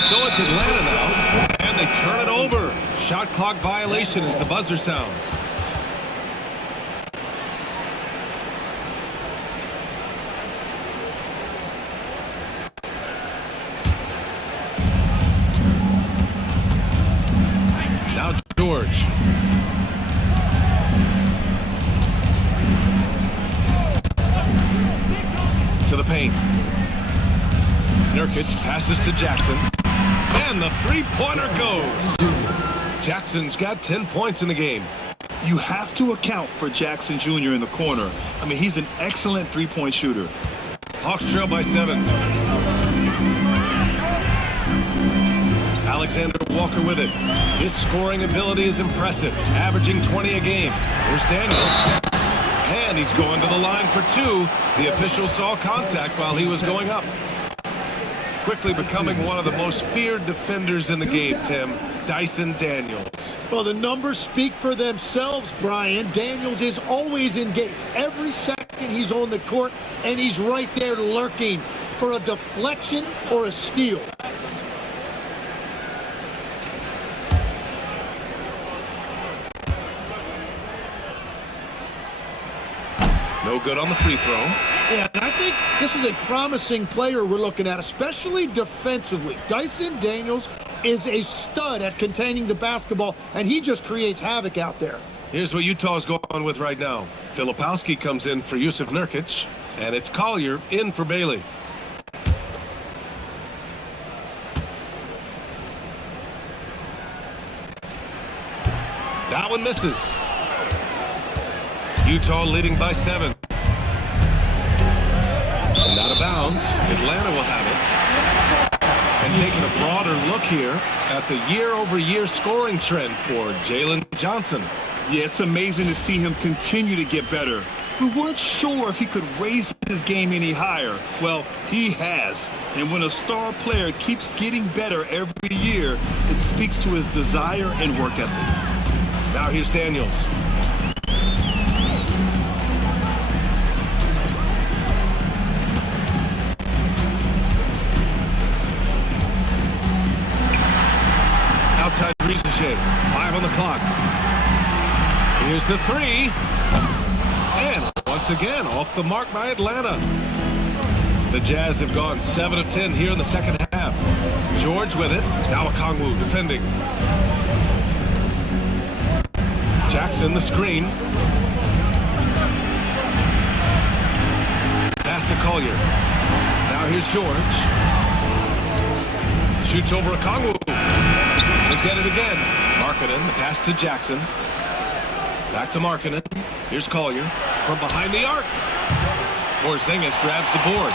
So it's Atlanta now, and they turn it over. Shot clock violation as the buzzer sounds. Now George. To the paint. Nurkic passes to Jackson. And the three-pointer goes. Jackson's got 10 points in the game. You have to account for Jackson Jr. in the corner. I mean, he's an excellent three-point shooter. Hawks trail by 7. Alexander Walker with it. His scoring ability is impressive, averaging 20 a game. Here's Daniels. And he's going to the line for 2. The official saw contact while he was going up. Quickly becoming one of the most feared defenders in the game, Tim. Dyson Daniels. Well, the numbers speak for themselves, Brian. Daniels is always engaged. Every second he's on the court, and he's right there lurking for a deflection or a steal. No No good on the free throw. Yeah, and I think this is a promising player we're looking at, especially defensively. Dyson Daniels is a stud at containing the basketball, and he just creates havoc out there. Here's what Utah's going with right now. Filipowski comes in for Yusuf Nurkic, and it's Collier in for Bailey. That one misses. Utah leading by 7. And out of bounds. Atlanta will have it. And taking a broader look here at the year-over-year scoring trend for Jalen Johnson. Yeah, it's amazing to see him continue to get better. We weren't sure if he could raise his game any higher. Well, he has. And when a star player keeps getting better every year, it speaks to his desire and work ethic. Now here's Daniels. Outside Rizachet. 5 on the clock. Here's the 3. And once again, off the mark by Atlanta. The Jazz have gone 7 of 10 here in the second half. George with it. Now Okongwu defending. Jackson, the screen. Pass to Collier. Now here's George. Shoots over Okongwu. They get it again. Markkanen, the pass to Jackson. Back to Markkanen. Here's Collier from behind the arc. Porzingis grabs the board.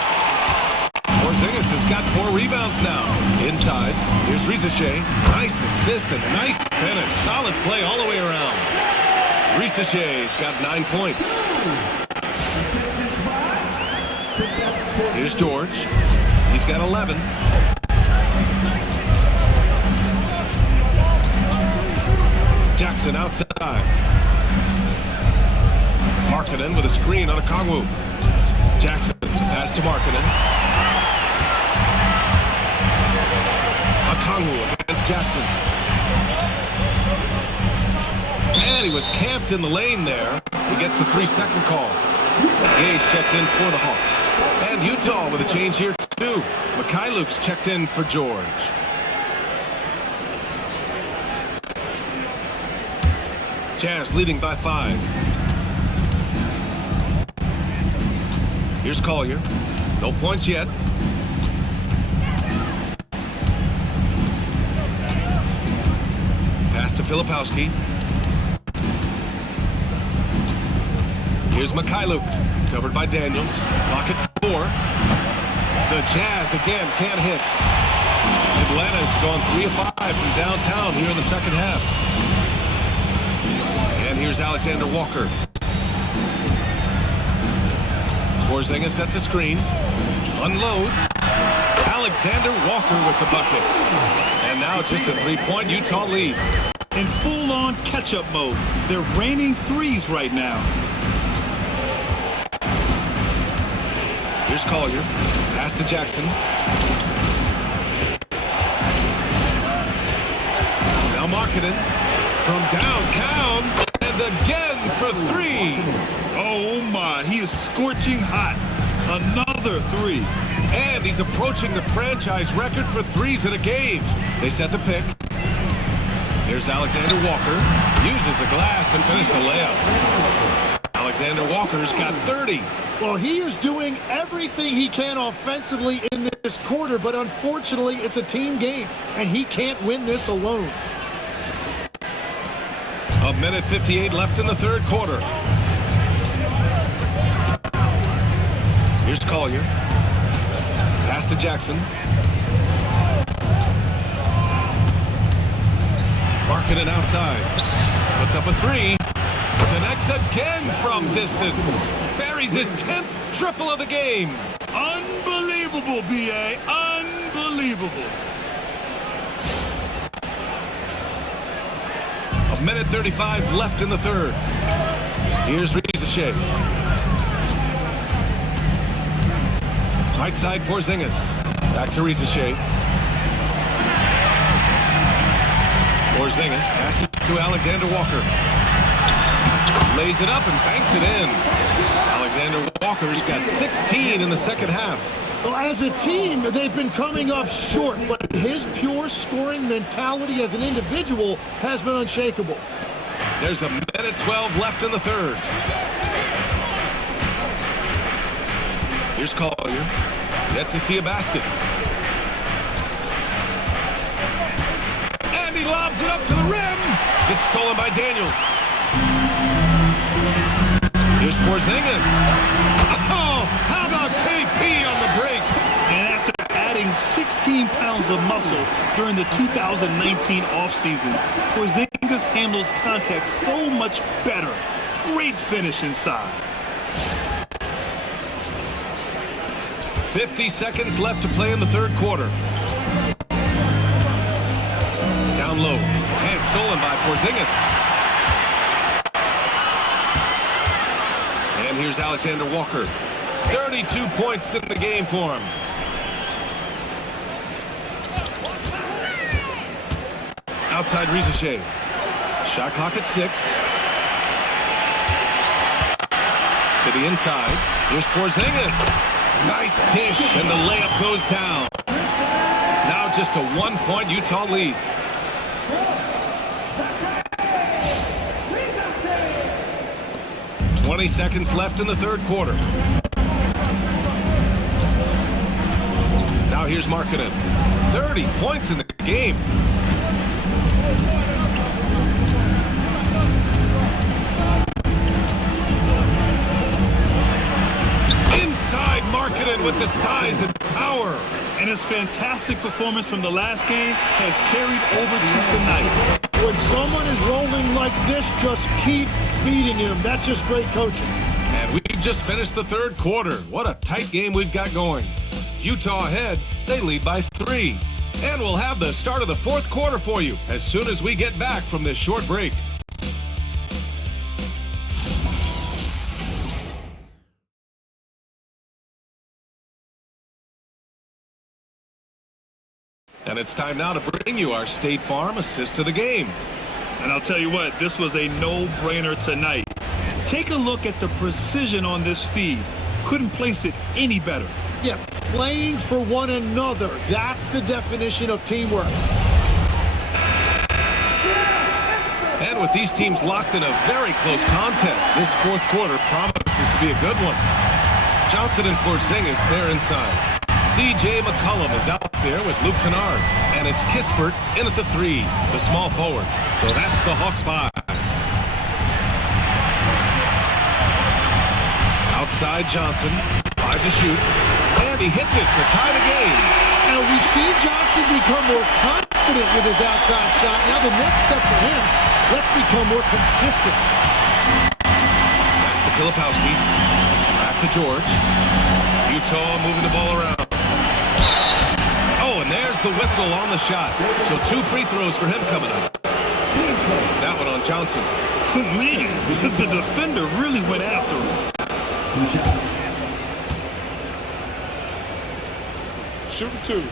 Porzingis has got 4 rebounds now. Inside. Here's Rizachet. Nice assist and nice finish. Solid play all the way around. Risachet's got 9 points. Here's George. He's got 11. Jackson outside. Markkanen with a screen on Okongwu. Jackson, pass to Markkanen. Okongwu against Jackson. And he was camped in the lane there. He gets a 3-second call. Gay's checked in for the Hawks. And Utah with a change here too. Mikhailuk's checked in for George. Jazz leading by 5. Here's Collier. No points yet. Pass to Filipowski. Here's Mikhailuk. Covered by Daniels. Pocket 4. The Jazz again can't hit. Atlanta's gone 3 of 5 from downtown here in the second half. And here's Alexander Walker. Porzingis sets a screen. Unloads. Alexander Walker with the bucket. And now just a 3-point Utah lead. In full-on catch-up mode. They're raining threes right now. Here's Collier. Pass to Jackson. Now Markkanen from downtown. And again for 3. Oh my, he is scorching hot. Another 3. And he's approaching the franchise record for threes in a game. They set the pick. Here's Alexander Walker. Uses the glass to finish the layup. Alexander Walker's got 30. Well, he is doing everything he can offensively in this quarter, but unfortunately, it's a team game, and he can't win this alone. 1:58 left in the third quarter. Here's Collier. Pass to Jackson. Markkanen outside. Puts up a 3. Connects again from distance. Buries his 10th triple of the game. Unbelievable, B.A. Unbelievable. 1:35 left in the third. Here's Rizachet. Right side Porzingis. Back to Rizachet. Porzingis passes to Alexander Walker. Lays it up and banks it in. Alexander Walker's got 16 in the second half. Well, as a team, they've been coming up short, but his pure scoring mentality as an individual has been unshakable. There's a minute 12 left in the third. Here's Collier. Yet to see a basket. And he lobs it up to the rim. It's stolen by Daniels. Here's Porzingis. Oh, how about KP on the break? And after adding 16 pounds of muscle during the 2019 offseason, Porzingis handles contact so much better. Great finish inside. 50 seconds left to play in the third quarter. Down low. And stolen by Porzingis. And here's Alexander Walker. 32 points in the game for him. Outside Risache. Shot clock at 6. To the inside. Here's Porzingis. Nice dish, and the layup goes down. Now just a 1-point Utah lead. Risache. 20 seconds left in the third quarter. Now here's Markkanen. 30 points in the game. Inside Markkanen with the size and power. And his fantastic performance from the last game has carried over to tonight. When someone is rolling like this, just keep feeding him. That's just great coaching. And we just finished the third quarter. What a tight game we've got going. Utah ahead, they lead by 3. And we'll have the start of the fourth quarter for you as soon as we get back from this short break. And it's time now to bring you our State Farm assist to the game. And I'll tell you what, this was a no-brainer tonight. Take a look at the precision on this feed. Couldn't place it any better. Yeah, playing for one another. That's the definition of teamwork. And with these teams locked in a very close contest, this fourth quarter promises to be a good one. Johnson and Porzingis, they're inside. C.J. McCollum is out there with Luke Kennard. And it's Kispert in at the 3, the small forward. So that's the Hawks 5. Outside Johnson, 5 to shoot. And he hits it to tie the game. Now we've seen Johnson become more confident with his outside shot. Now the next step for him, let's become more consistent. Pass to Filipowski. Back to George. Utah moving the ball around. Oh, and there's the whistle on the shot. So 2 free throws for him coming up. That one on Johnson. Man, the defender really went after him. Shooting 2.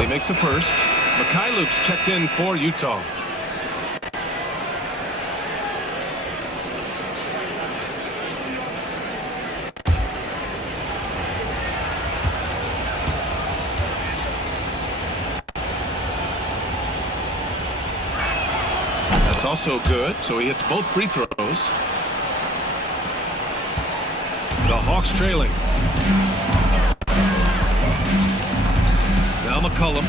He makes a first. Mikhailuk's checked in for Utah. That's also good, so he hits both free throws. The Hawks trailing. Now McCollum.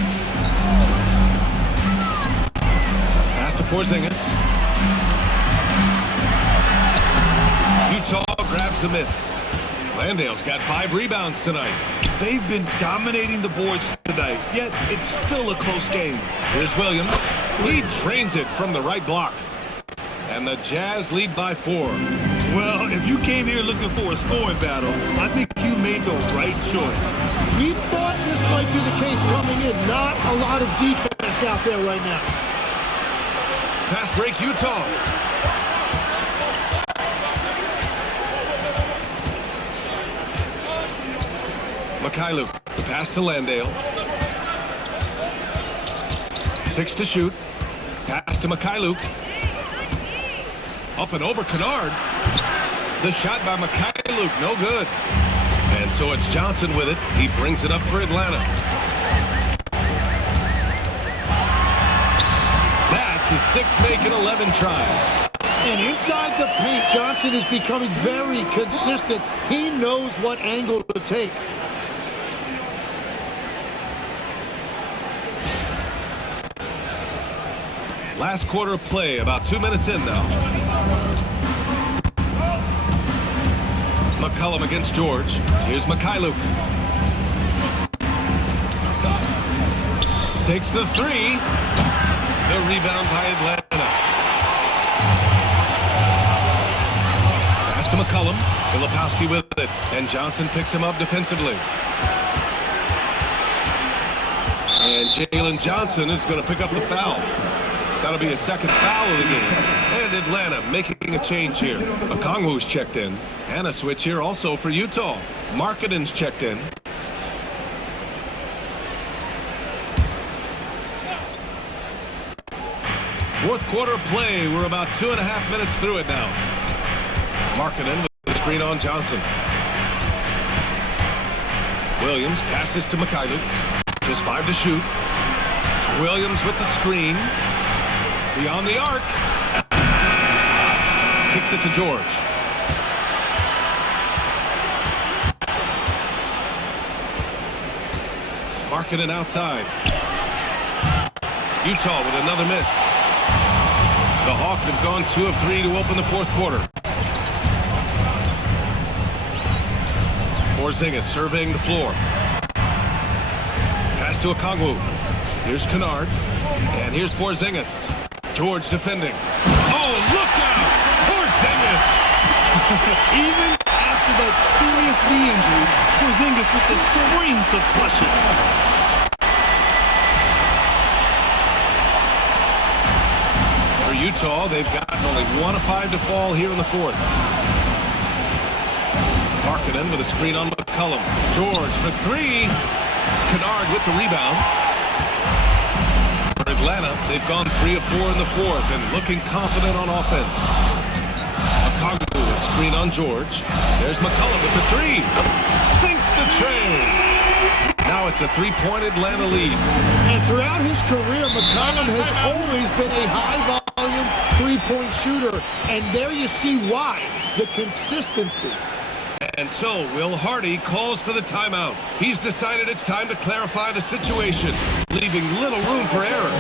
Pass to Porzingis. Utah grabs the miss. Landale's got 5 rebounds tonight. They've been dominating the boards tonight, yet it's still a close game. Here's Williams. He drains it from the right block. And the Jazz lead by 4. Well, if you came here looking for a scoring battle, I think you made the right choice. We thought this might be the case coming in. Not a lot of defense out there right now. Pass break Utah. Mikhailuk, the pass to Landale. 6 to shoot. Pass to Mikhailuk. Up and over Kennard. The shot by Mikhailuk, no good. And so it's Johnson with it. He brings it up for Atlanta. That's his 6th make in 11 tries. And inside the paint, Johnson is becoming very consistent. He knows what angle to take. Last quarter of play, about 2 minutes in now. McCollum against George. Here's Mikhailuk. Takes the 3. The rebound by Atlanta. Pass to McCollum. Filipowski with it. And Johnson picks him up defensively. And Jalen Johnson is going to pick up the foul. That'll be his 2nd foul of the game. And Atlanta making a change here. Okongwu's checked in. And a switch here also for Utah. Markkanen's checked in. Fourth quarter play. We're about 2.5 minutes through it now. Markkanen with the screen on Johnson. Williams passes to Mikhailuk. Just 5 to shoot. Williams with the screen. Beyond the arc. Kicks it to George. Markkanen outside. Utah with another miss. The Hawks have gone 2 of 3 to open the fourth quarter. Porzingis surveying the floor. Pass to Okongwu. Here's Kennard. And here's Porzingis. George defending. Oh, look out! Porzingis! Even after that serious knee injury, Porzingis with the spring to flush it. For Utah, they've gotten only 1 of 5 to fall here in the fourth. Markkanen with a screen on McCollum. George for 3. Kennard with the rebound. For Atlanta, they've gone 3 of 4 in the fourth and looking confident on offense. Okongwu, a screen on George. There's McCollum with the 3. Sinks the tray. Now it's a 3-point Atlanta lead. And throughout his career, McCollum has always been a high-volume three-point shooter. And there you see why. The consistency. And so Will Hardy calls for the timeout. He's decided it's time to clarify the situation, leaving little room for error.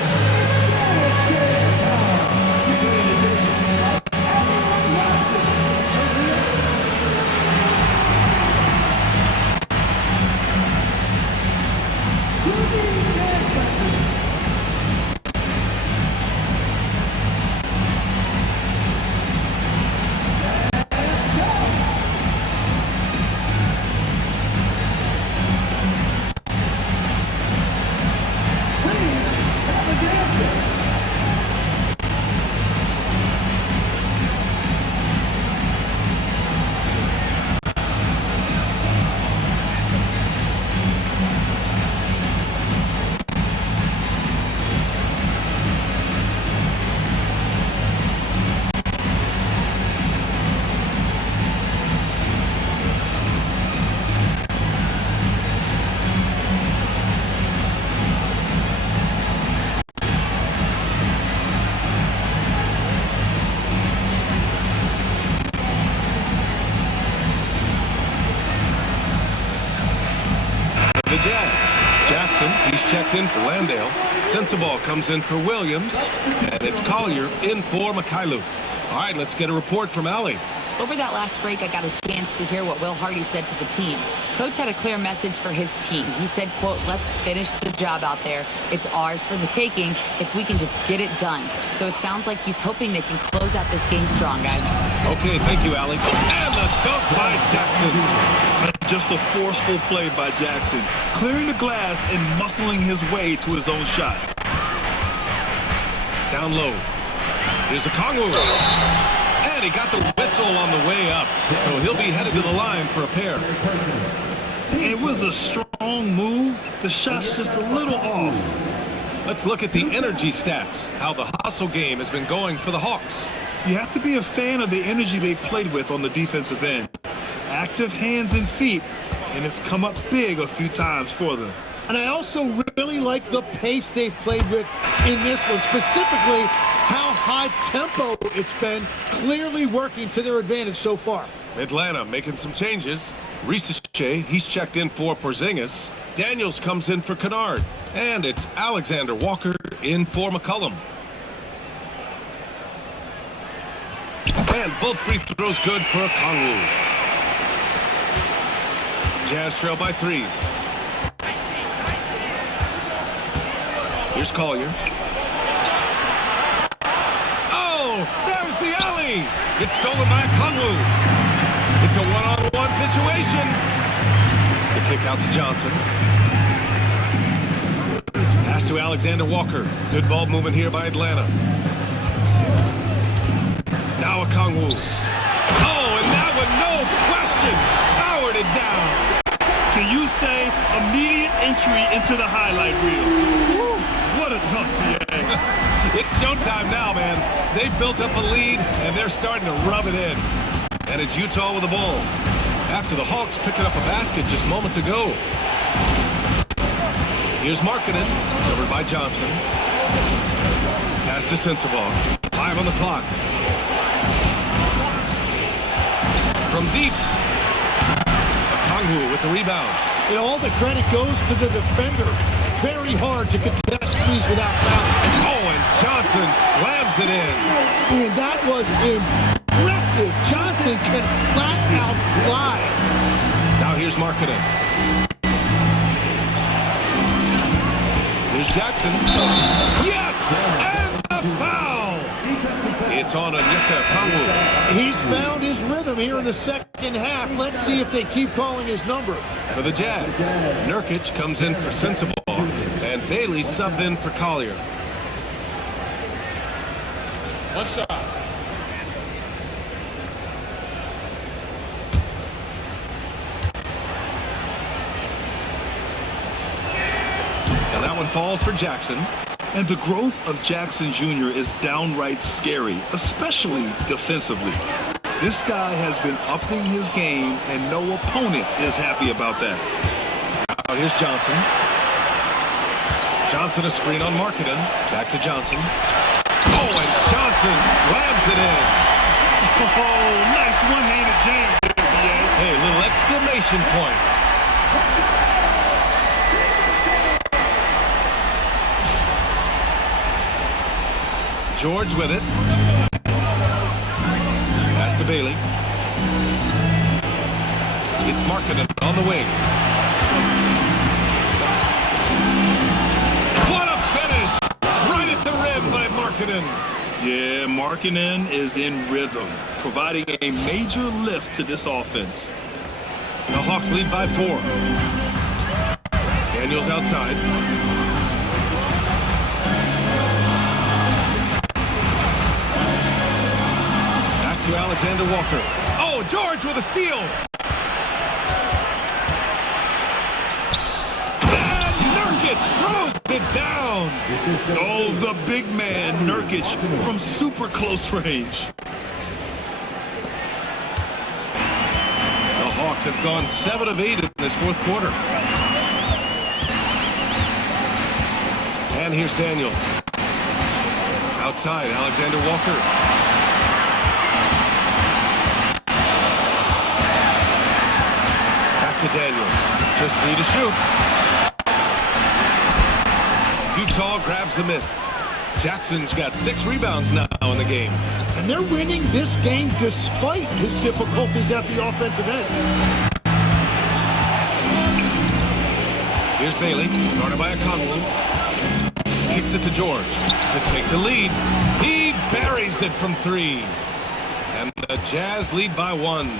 Jackson, he's checked in for Landale. Sensabaugh comes in for Williams. And it's Collier in for Mikhailuk. All right, let's get a report from Allie. Over that last break, I got a chance to hear what Will Hardy said to the team. Coach had a clear message for his team. He said, quote, "Let's finish the job out there. It's ours for the taking if we can just get it done." So it sounds like he's hoping they can close out this game strong, guys. Okay, thank you, Allie. And the dunk by Jackson. Just a forceful play by Jackson, clearing the glass and muscling his way to his own shot. Down low. Here's Okongwu. And he got the whistle on the way up, so he'll be headed to the line for a pair. It was a strong move. The shot's just a little off. Let's look at the energy stats, how the hustle game has been going for the Hawks. You have to be a fan of the energy they've played with on the defensive end. Active hands and feet, and it's come up big a few times for them. And I also really like the pace they've played with in this one, specifically how high tempo it's been, clearly working to their advantage so far. Atlanta making some changes. Ricochet, he's checked in for Porzingis. Daniels comes in for Kennard. And it's Alexander Walker in for McCollum. And both free throws good for Kongwu. Jazz trail by 3. Here's Collier. Oh, there's the alley. It's stolen by Kongwu. It's a one-on-one situation. The kick out to Johnson. Pass to Alexander Walker. Good ball movement here by Atlanta. Now a Kongwu. Oh, and that one, no question, powered it down. Can you say immediate entry into the highlight reel? Woo, what a tough PA. It's showtime now, man. They've built up a lead, and they're starting to rub it in. And it's Utah with the ball. After the Hawks picking up a basket just moments ago. Here's Markkanen, covered by Johnson. Pass to Sensabaugh. 5 on the clock. From deep. Kongwu with the rebound. And all the credit goes to the defender. Very hard to contest threes without foul. Oh, and Johnson slams it in. And that was impressive. Johnson can flat out fly. Now here's Markkanen. Here's Jackson. Yes! And the foul! It's on Onyeka Kongwu. He's found his rhythm here in the second half. Let's see if they keep calling his number. For the Jazz, Nurkic comes in for Sensabaugh, and Bailey subbed in for Collier. One side. And that one falls for Jackson. And the growth of Jackson Jr. is downright scary, especially defensively. This guy has been upping his game, and no opponent is happy about that. Now here's Johnson. Johnson a screen on Markkanen. Back to Johnson. Oh, and Johnson slams it in. Oh, nice one-handed jam there, BA. Hey, a little exclamation point. George with it. Pass to Bailey. It's Markkanen on the wing. What a finish! Right at the rim by Markkanen. Yeah, Markkanen is in rhythm, providing a major lift to this offense. The Hawks lead by 4. Daniels outside. To Alexander Walker. Oh, George with a steal. And Nurkic throws it down. Oh, the big man, Nurkic, from super close range. The Hawks have gone 7 of 8 in this fourth quarter. And here's Daniels. Outside, Alexander Walker. To Daniels. Just 3 to shoot. Utah grabs the miss. Jackson's got 6 rebounds now in the game. And they're winning this game despite his difficulties at the offensive end. Here's Bailey, guarded by a Kongwu. Kicks it to George to take the lead. He buries it from 3. And the Jazz lead by 1.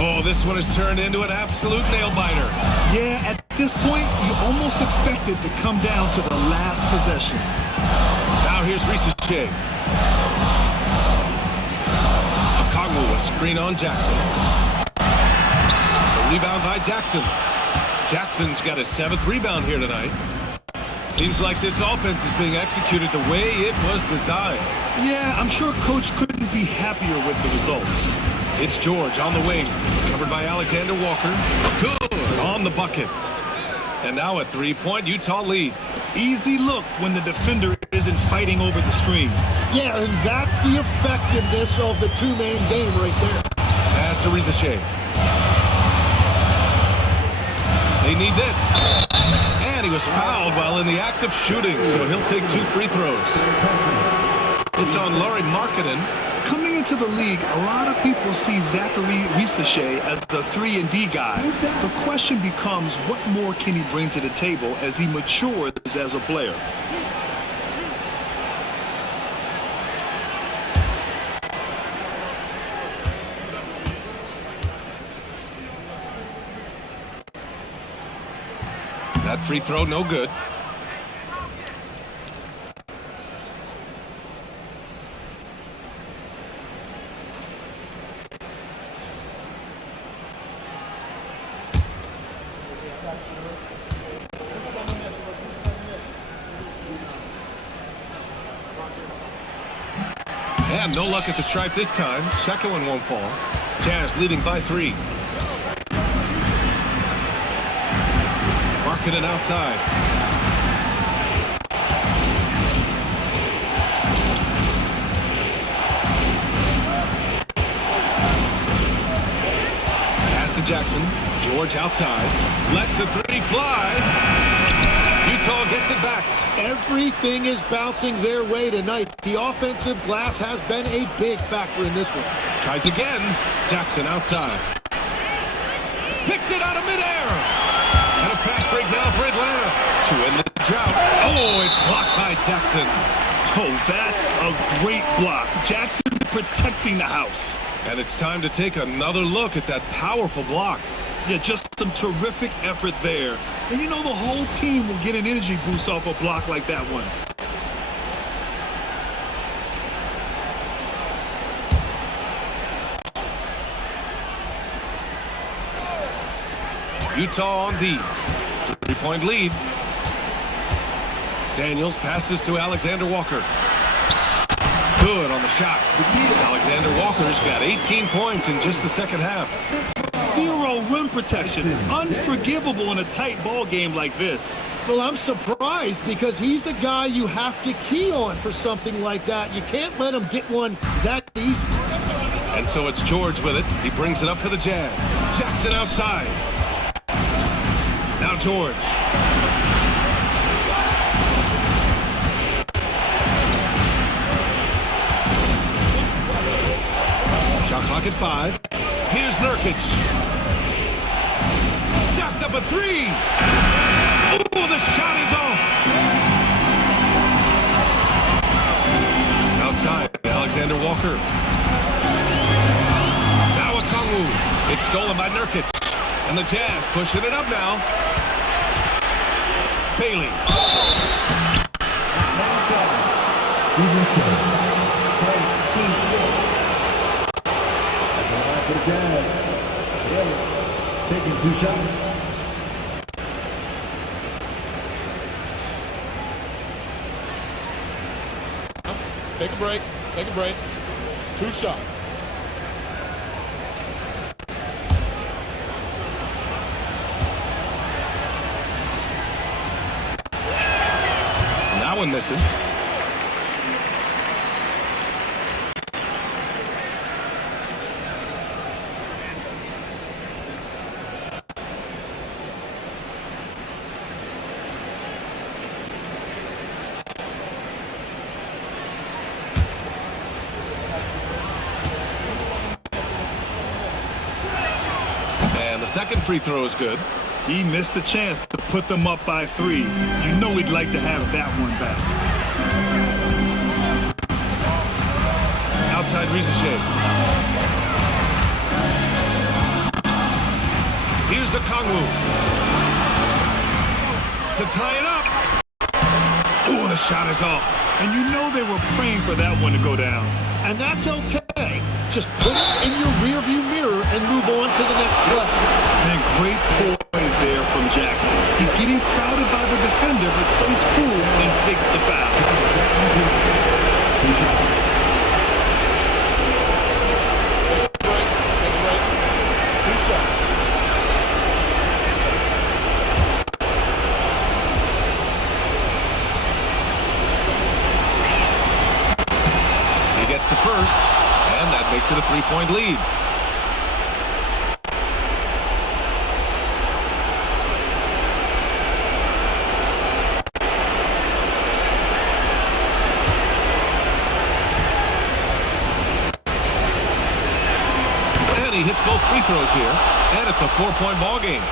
Oh, this one has turned into an absolute nail-biter. Yeah, at this point, you almost expect it to come down to the last possession. Now here's Ricochet. Kongwu, a screen on Jackson. The rebound by Jackson. Jackson's got his 7th rebound here tonight. Seems like this offense is being executed the way it was designed. Yeah, I'm sure Coach couldn't be happier with the results. It's George on the wing, covered by Alexander Walker. Good on the bucket. And now a 3-point Utah lead. Easy look when the defender isn't fighting over the screen. Yeah, and that's the effectiveness of the two-man game right there. Pass to Rizachet. They need this. And he was fouled while in the act of shooting, so he'll take 2 free throws. It's on Lauri Markkanen. Coming into the league, a lot of people see Zachary Rizachet as the 3-and-D guy. The question becomes, what more can he bring to the table as he matures as a player? That free throw, no good. And no luck at the stripe this time. Second one won't fall. Jazz leading by 3. Markkanen outside. Pass to Jackson. George outside. Lets the 3 fly. Utah gets it back. Everything is bouncing their way tonight. The offensive glass has been a big factor in this one. Tries again. Jackson outside. Picked it out of midair. And a fast break now for Atlanta. To end the drought. Oh, it's blocked by Jackson. Oh, that's a great block. Jackson protecting the house. And it's time to take another look at that powerful block. Yeah, just some terrific effort there. And you know the whole team will get an energy boost off a block like that one. Utah on D. 3-point lead. Daniels passes to Alexander Walker. Good on the shot. Alexander Walker's got 18 points in just the second half. 0 rim protection. Unforgivable in a tight ball game like this. Well, I'm surprised because he's a guy you have to key on for something like that. You can't let him get one that easy. And so it's George with it. He brings it up for the Jazz. Jackson outside. Now George. Shot clock at 5. Here's Nurkic. Jacks up a 3. Oh, the shot is off. Outside, Alexander Walker. Now a Kongwu. It's stolen by Nurkic. And the Jazz pushing it up now. Bailey. For the Jazz. Taking 2 shots. Take a break. Take a break. 2 shots. That one misses. And the second free throw is good. He missed the chance to put them up by 3. You know he'd like to have that one back. Outside Rizachet. Here's a Kongwu. To tie it up. Ooh, the shot is off. And you know they were praying for that one to go down. And that's okay. Just put it in your rearview mirror and move on to the next play. And great poise there from Jackson. He's getting crowded by the defender, but stays cool and takes the foul. Take a break. 2 shots. He gets the first, and that makes it a 3-point lead. He hits both free throws here, and it's a 4-point ball game.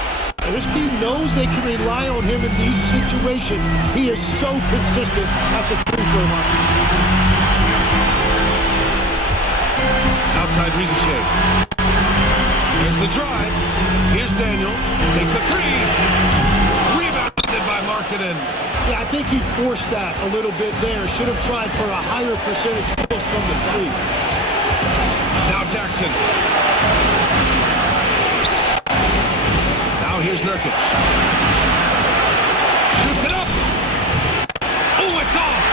And this team knows they can rely on him in these situations. He is so consistent at the free throw line. Outside Rizichet. Here's the drive. Here's Daniels. Takes a three. Rebounded by Markkanen. Yeah, I think he forced that a little bit there. Should have tried for a higher percentage look from the three. Now Jackson. Now here's Nurkic. Shoots it up. Oh, it's off.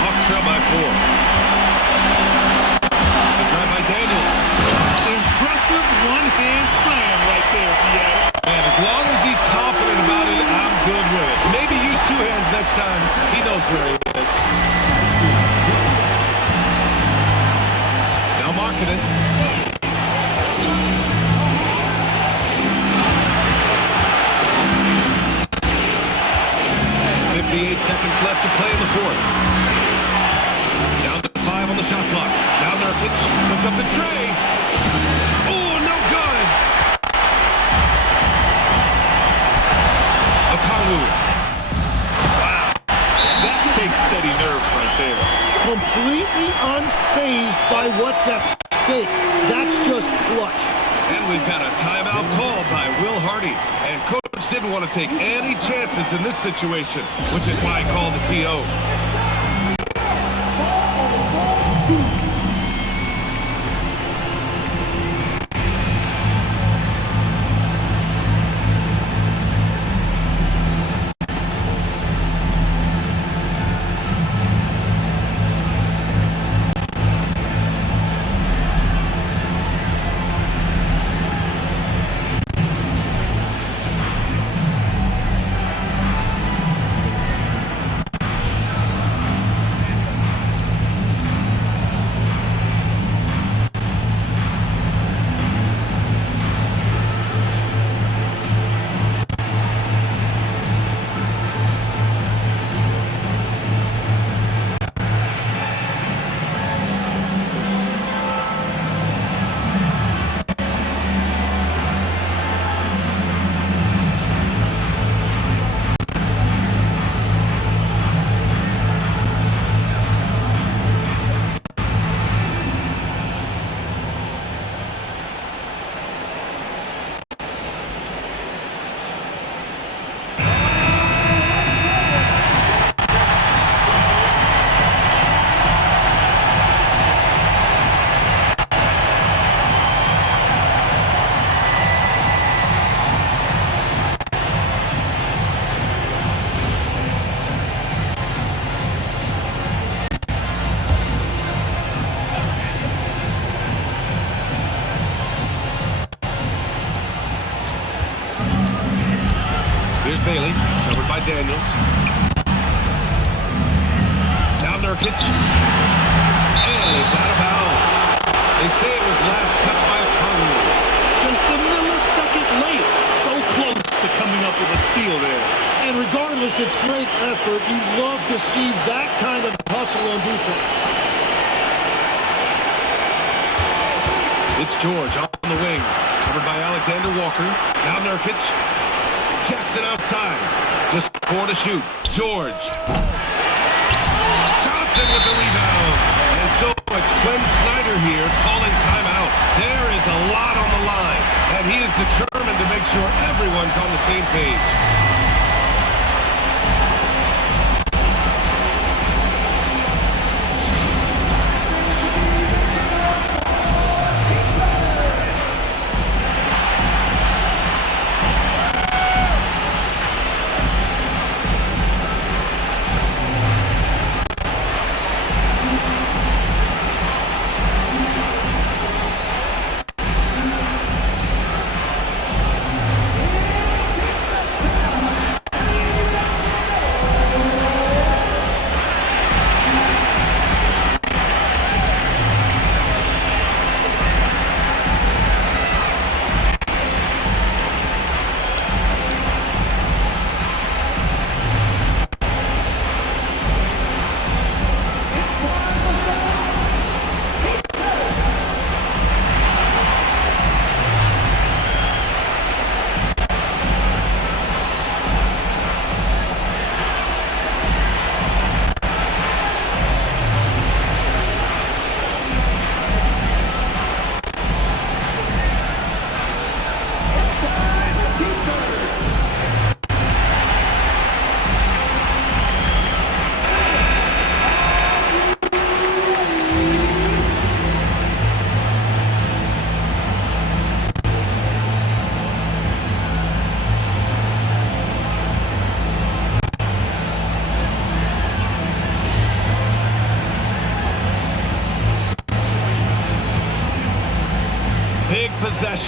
Hawks trail by 4. The drive by Daniels. Impressive one-hand slam right there, P.A. And as long as he's confident about it, I'm good with it. Maybe use 2 hands next time. He knows where he is. Now Markkanen. 58 seconds left to play in the fourth. Down to 5 on the shot clock. Now Nurkic puts up the tray. Oh, no good. Okongwu. Wow. That takes steady nerves right there. Completely unfazed by what's at stake. That's just clutch. And we've got a timeout called by Will Hardy. And Coach didn't want to take any chances in this situation, which is why I called the TO. Here's Bailey, covered by Daniels. Now Nurkic. And it's out of bounds. They say it was last touched by Okongwu. Just a millisecond late. So close to coming up with a steal there. And regardless, it's great effort. You love to see that kind of hustle on defense. It's George on the wing, covered by Alexander Walker. Now Nurkic. Jackson outside. Just 4 to shoot. George. Johnson with the rebound. And so it's Quinn Snyder here calling timeout. There is a lot on the line, and he is determined to make sure everyone's on the same page.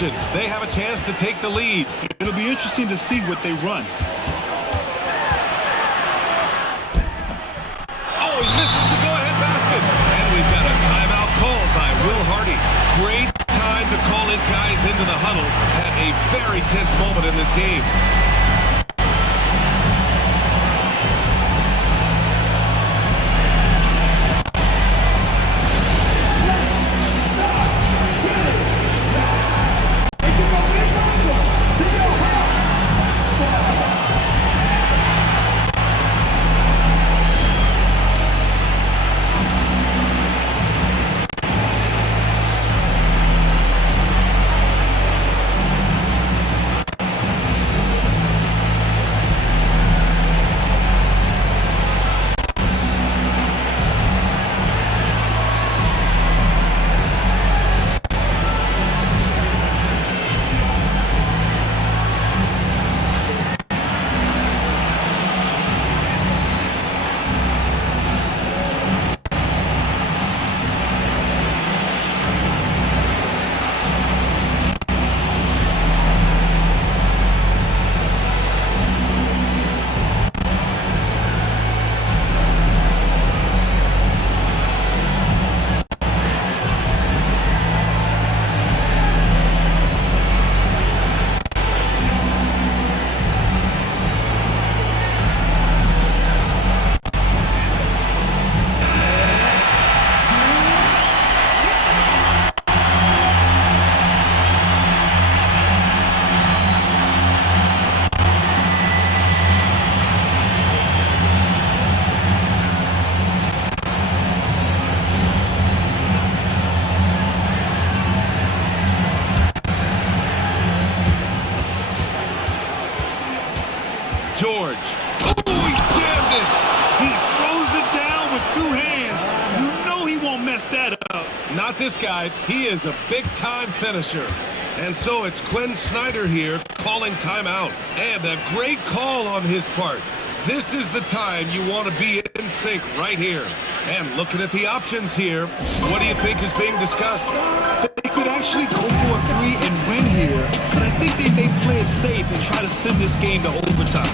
possession. They have a chance to take the lead. It'll be interesting to see what they run. Oh, he misses the go-ahead basket. And we've got a timeout called by Will Hardy. Great time to call his guys into the huddle at a very tense moment in this game. George. Oh, he jammed it. He throws it down with two hands. You know he won't mess that up. Not this guy. He is a big-time finisher. And so it's Quinn Snyder here calling timeout. And a great call on his part. This is the time you want to be in sync right here. And looking at the options here, what do you think is being discussed? They could actually go for a three and win here, but I think they may play it safe and try to send this game to overtime.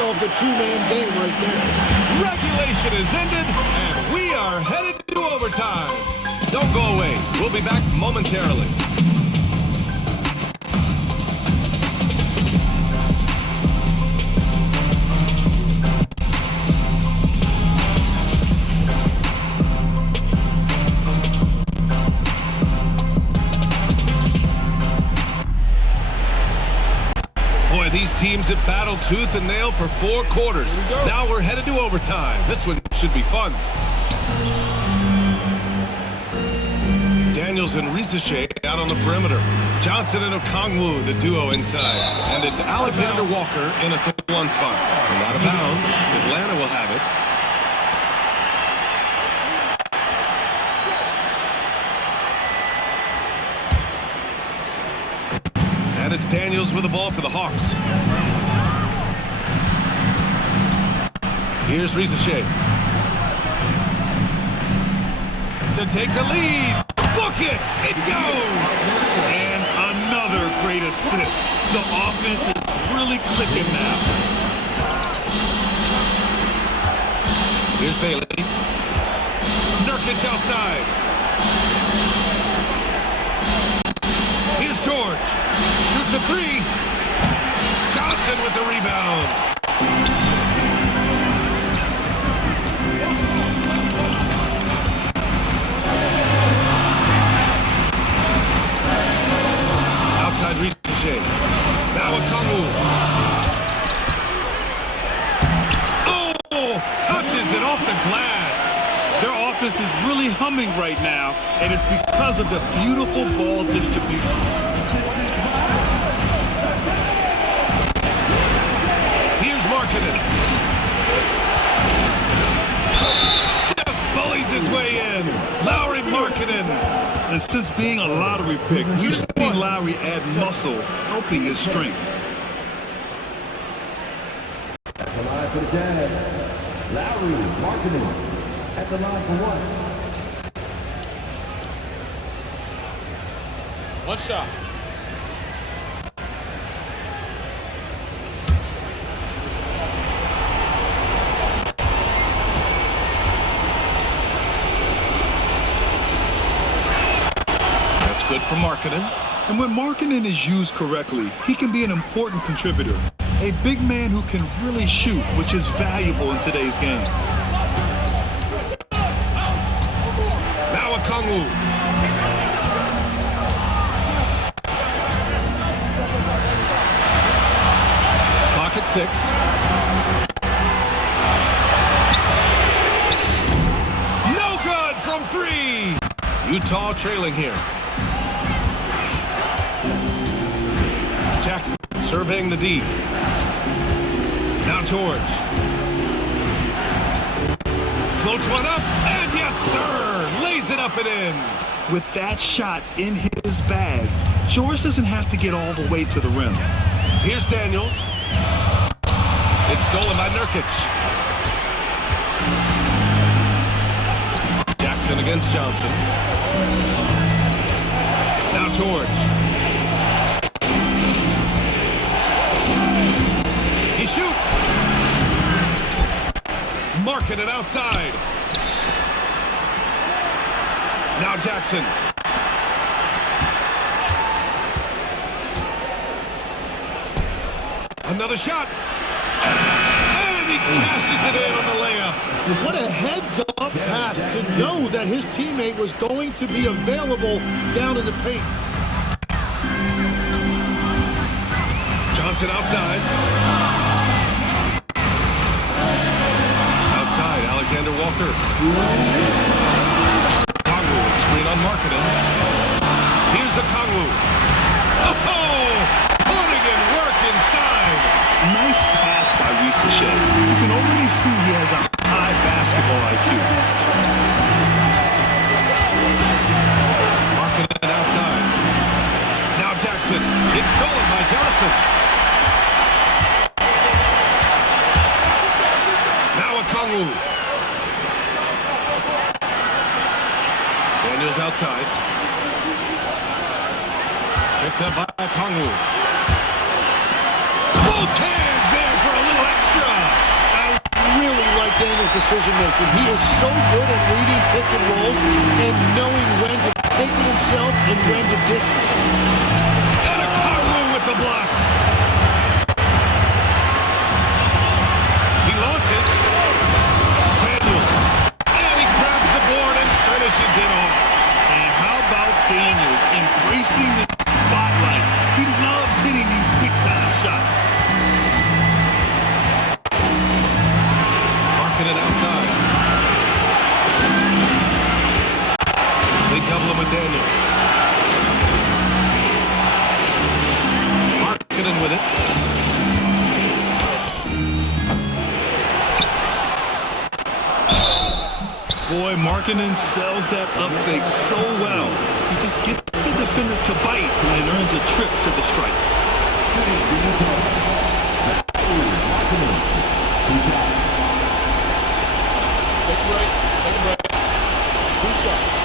Of the two-man game right there. Regulation is ended, and we are headed to overtime. Don't go away. We'll be back momentarily. These teams have battled tooth and nail for 4 quarters. Now we're headed to overtime. This one should be fun. Daniels and Risachet out on the perimeter. Johnson and Okongwu, the duo inside. And it's Alexander Walker in at the 1 spot. And out of bounds. Atlanta will have it. And it's Daniels with the ball for the Hawks. Here's Ricochet. To take the lead. Book it. It goes. And another great assist. The offense is really clicking now. Here's Bailey. Nurkic outside. Here's George. Shoots a 3. Johnson with the rebound. Outside Ricochet. Now a Kongwu. Oh! Touches it off the glass. Their offense is really humming right now, and it's because of the beautiful ball distribution. Here's Markkanen. Just bullies his way in. Lowry Markkanen. And since being a lottery pick, we've seen Lowry add muscle, helping his strength. At the line for the Jazz, Lowry Markkanen. At the line for 1. One shot. That's good for Markkanen. And when Markkanen is used correctly, he can be an important contributor. A big man who can really shoot, which is valuable in today's game. Now a Kongwu. Clock at 6. No good from 3. Utah trailing here. Jackson surveying the D. Now George. Floats one up, and yes, sir! Lays it up and in. With that shot in his bag, George doesn't have to get all the way to the rim. Here's Daniels. It's stolen by Nurkic. Jackson against Johnson. Now George. He shoots. Markkanen outside. Now Jackson. Another shot. And he cashes it in on the layup. What a heads-up pass to know that his teammate was going to be available down in the paint. Johnson outside. Outside, Alexander Walker. Kongwu with screen on Markkanen. Here's the Kongwu. Oh! Putting in work inside. Nice pass by Ricochet. You can already see he has a high basketball IQ. Markkanen outside. Now Jackson. It's stolen by Johnson. Now a Kongwu. Daniels outside. Picked up by Kongwu. Both hands there for a little extra. I really like Daniel's decision-making. He is so good at reading pick and rolls and knowing when to take it himself and when to dish it. And a Kongwu with the block. He launches. Daniels. And he grabs the board and finishes it off. And how about Daniels embracing the spotlight? He loves hitting these big-time shots. Markkanen outside. They double him with Daniels. Markkanen Boy, Markkanen sells that up fake so well. He just gets the defender to bite and earns a trip to the strike. Take a break. Take a break. 2 shots.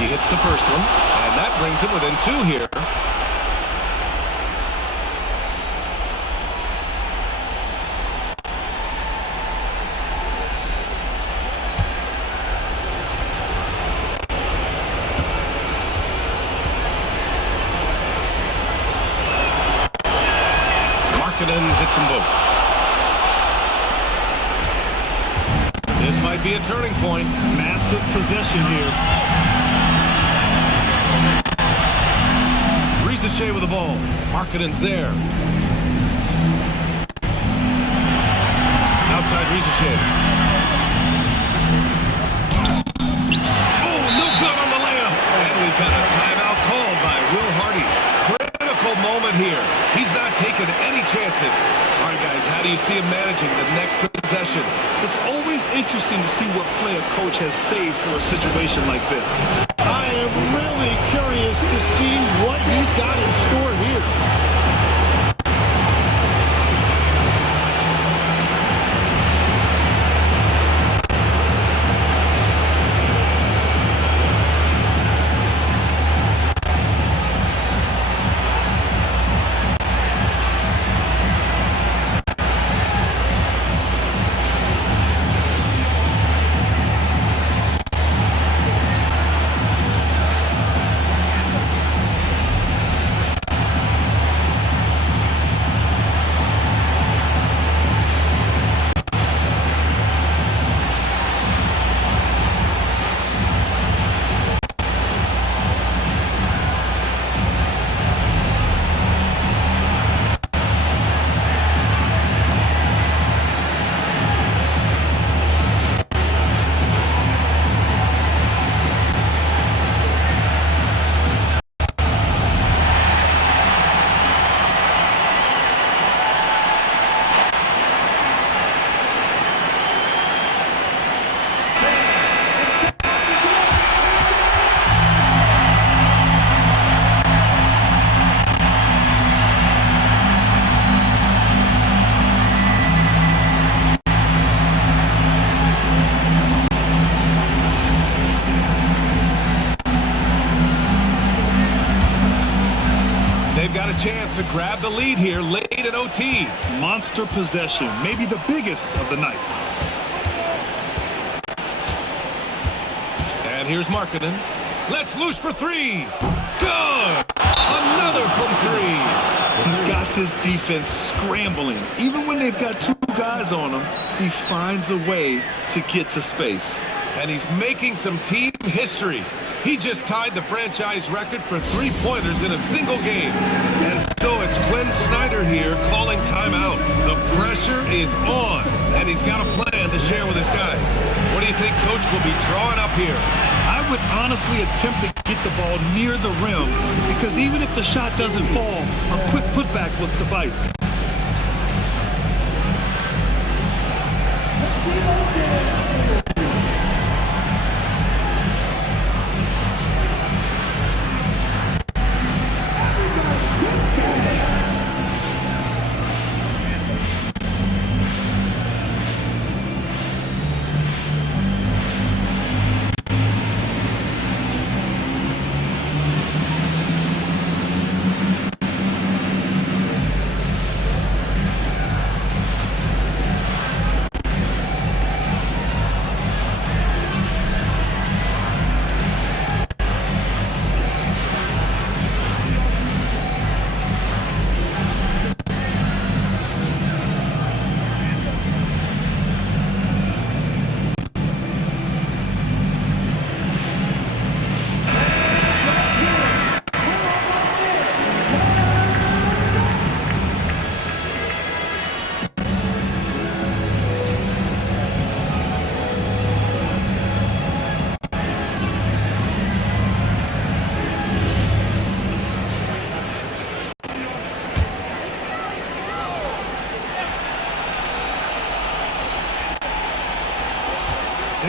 He hits the first one, and that brings him within 2 here. Markkanen hits them both. This might be a turning point. Massive possession here. Ricochet with the ball. Markkanen's there. Outside Ricochet. Oh, no good on the layup. And we've got a timeout called by Will Hardy. Critical moment here. He's not taking any chances. All right, guys, how do you see him managing the next possession? It's always interesting to see what play a coach has saved for a situation like this. I am really curious to see what he's got in store here. They've got a chance to grab the lead here late in OT. Monster possession, maybe the biggest of the night. And here's Markkanen. Let's loose for 3. Good! Another from 3. He's got this defense scrambling. Even when they've got 2 guys on him, he finds a way to get to space. And he's making some team history. He just tied the franchise record for 3-pointers in a single game. And so it's Quinn Snyder here calling timeout. The pressure is on, and he's got a plan to share with his guys. What do you think Coach will be drawing up here? I would honestly attempt to get the ball near the rim, because even if the shot doesn't fall, a quick putback will suffice.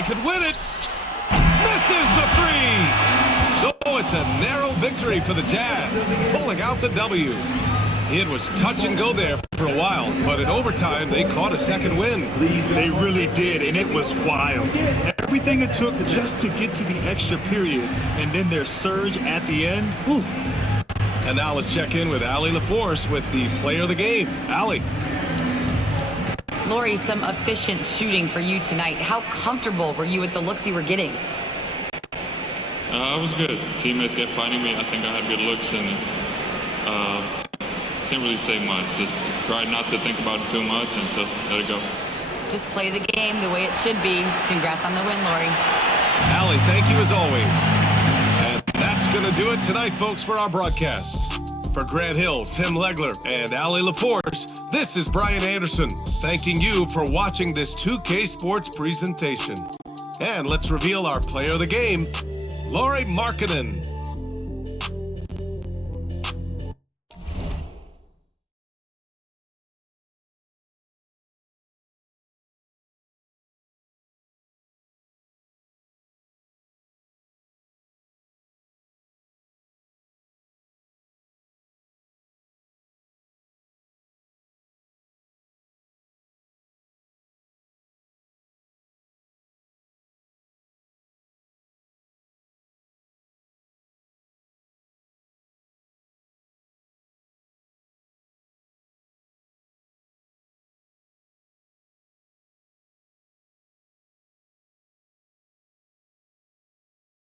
They could win it. Misses the three. So it's a narrow victory for the Jazz, pulling out the W. It was touch and go there for a while, but in overtime, they caught a second win. They really did, and it was wild. Everything it took just to get to the extra period, and then their surge at the end. Whew. And now let's check in with Allie LaForce with the player of the game. Allie. Lori, some efficient shooting for you tonight. How comfortable were you with the looks you were getting? It was good. Teammates kept finding me. I think I had good looks, and can't really say much. Just try not to think about it too much and just let it go. Just play the game the way it should be. Congrats on the win, Lori. Allie, thank you as always. And that's going to do it tonight, folks, for our broadcast. For Grant Hill, Tim Legler, and Allie LaForce, this is Brian Anderson, thanking you for watching this 2K Sports presentation. And let's reveal our player of the game, Lauri Markkanen.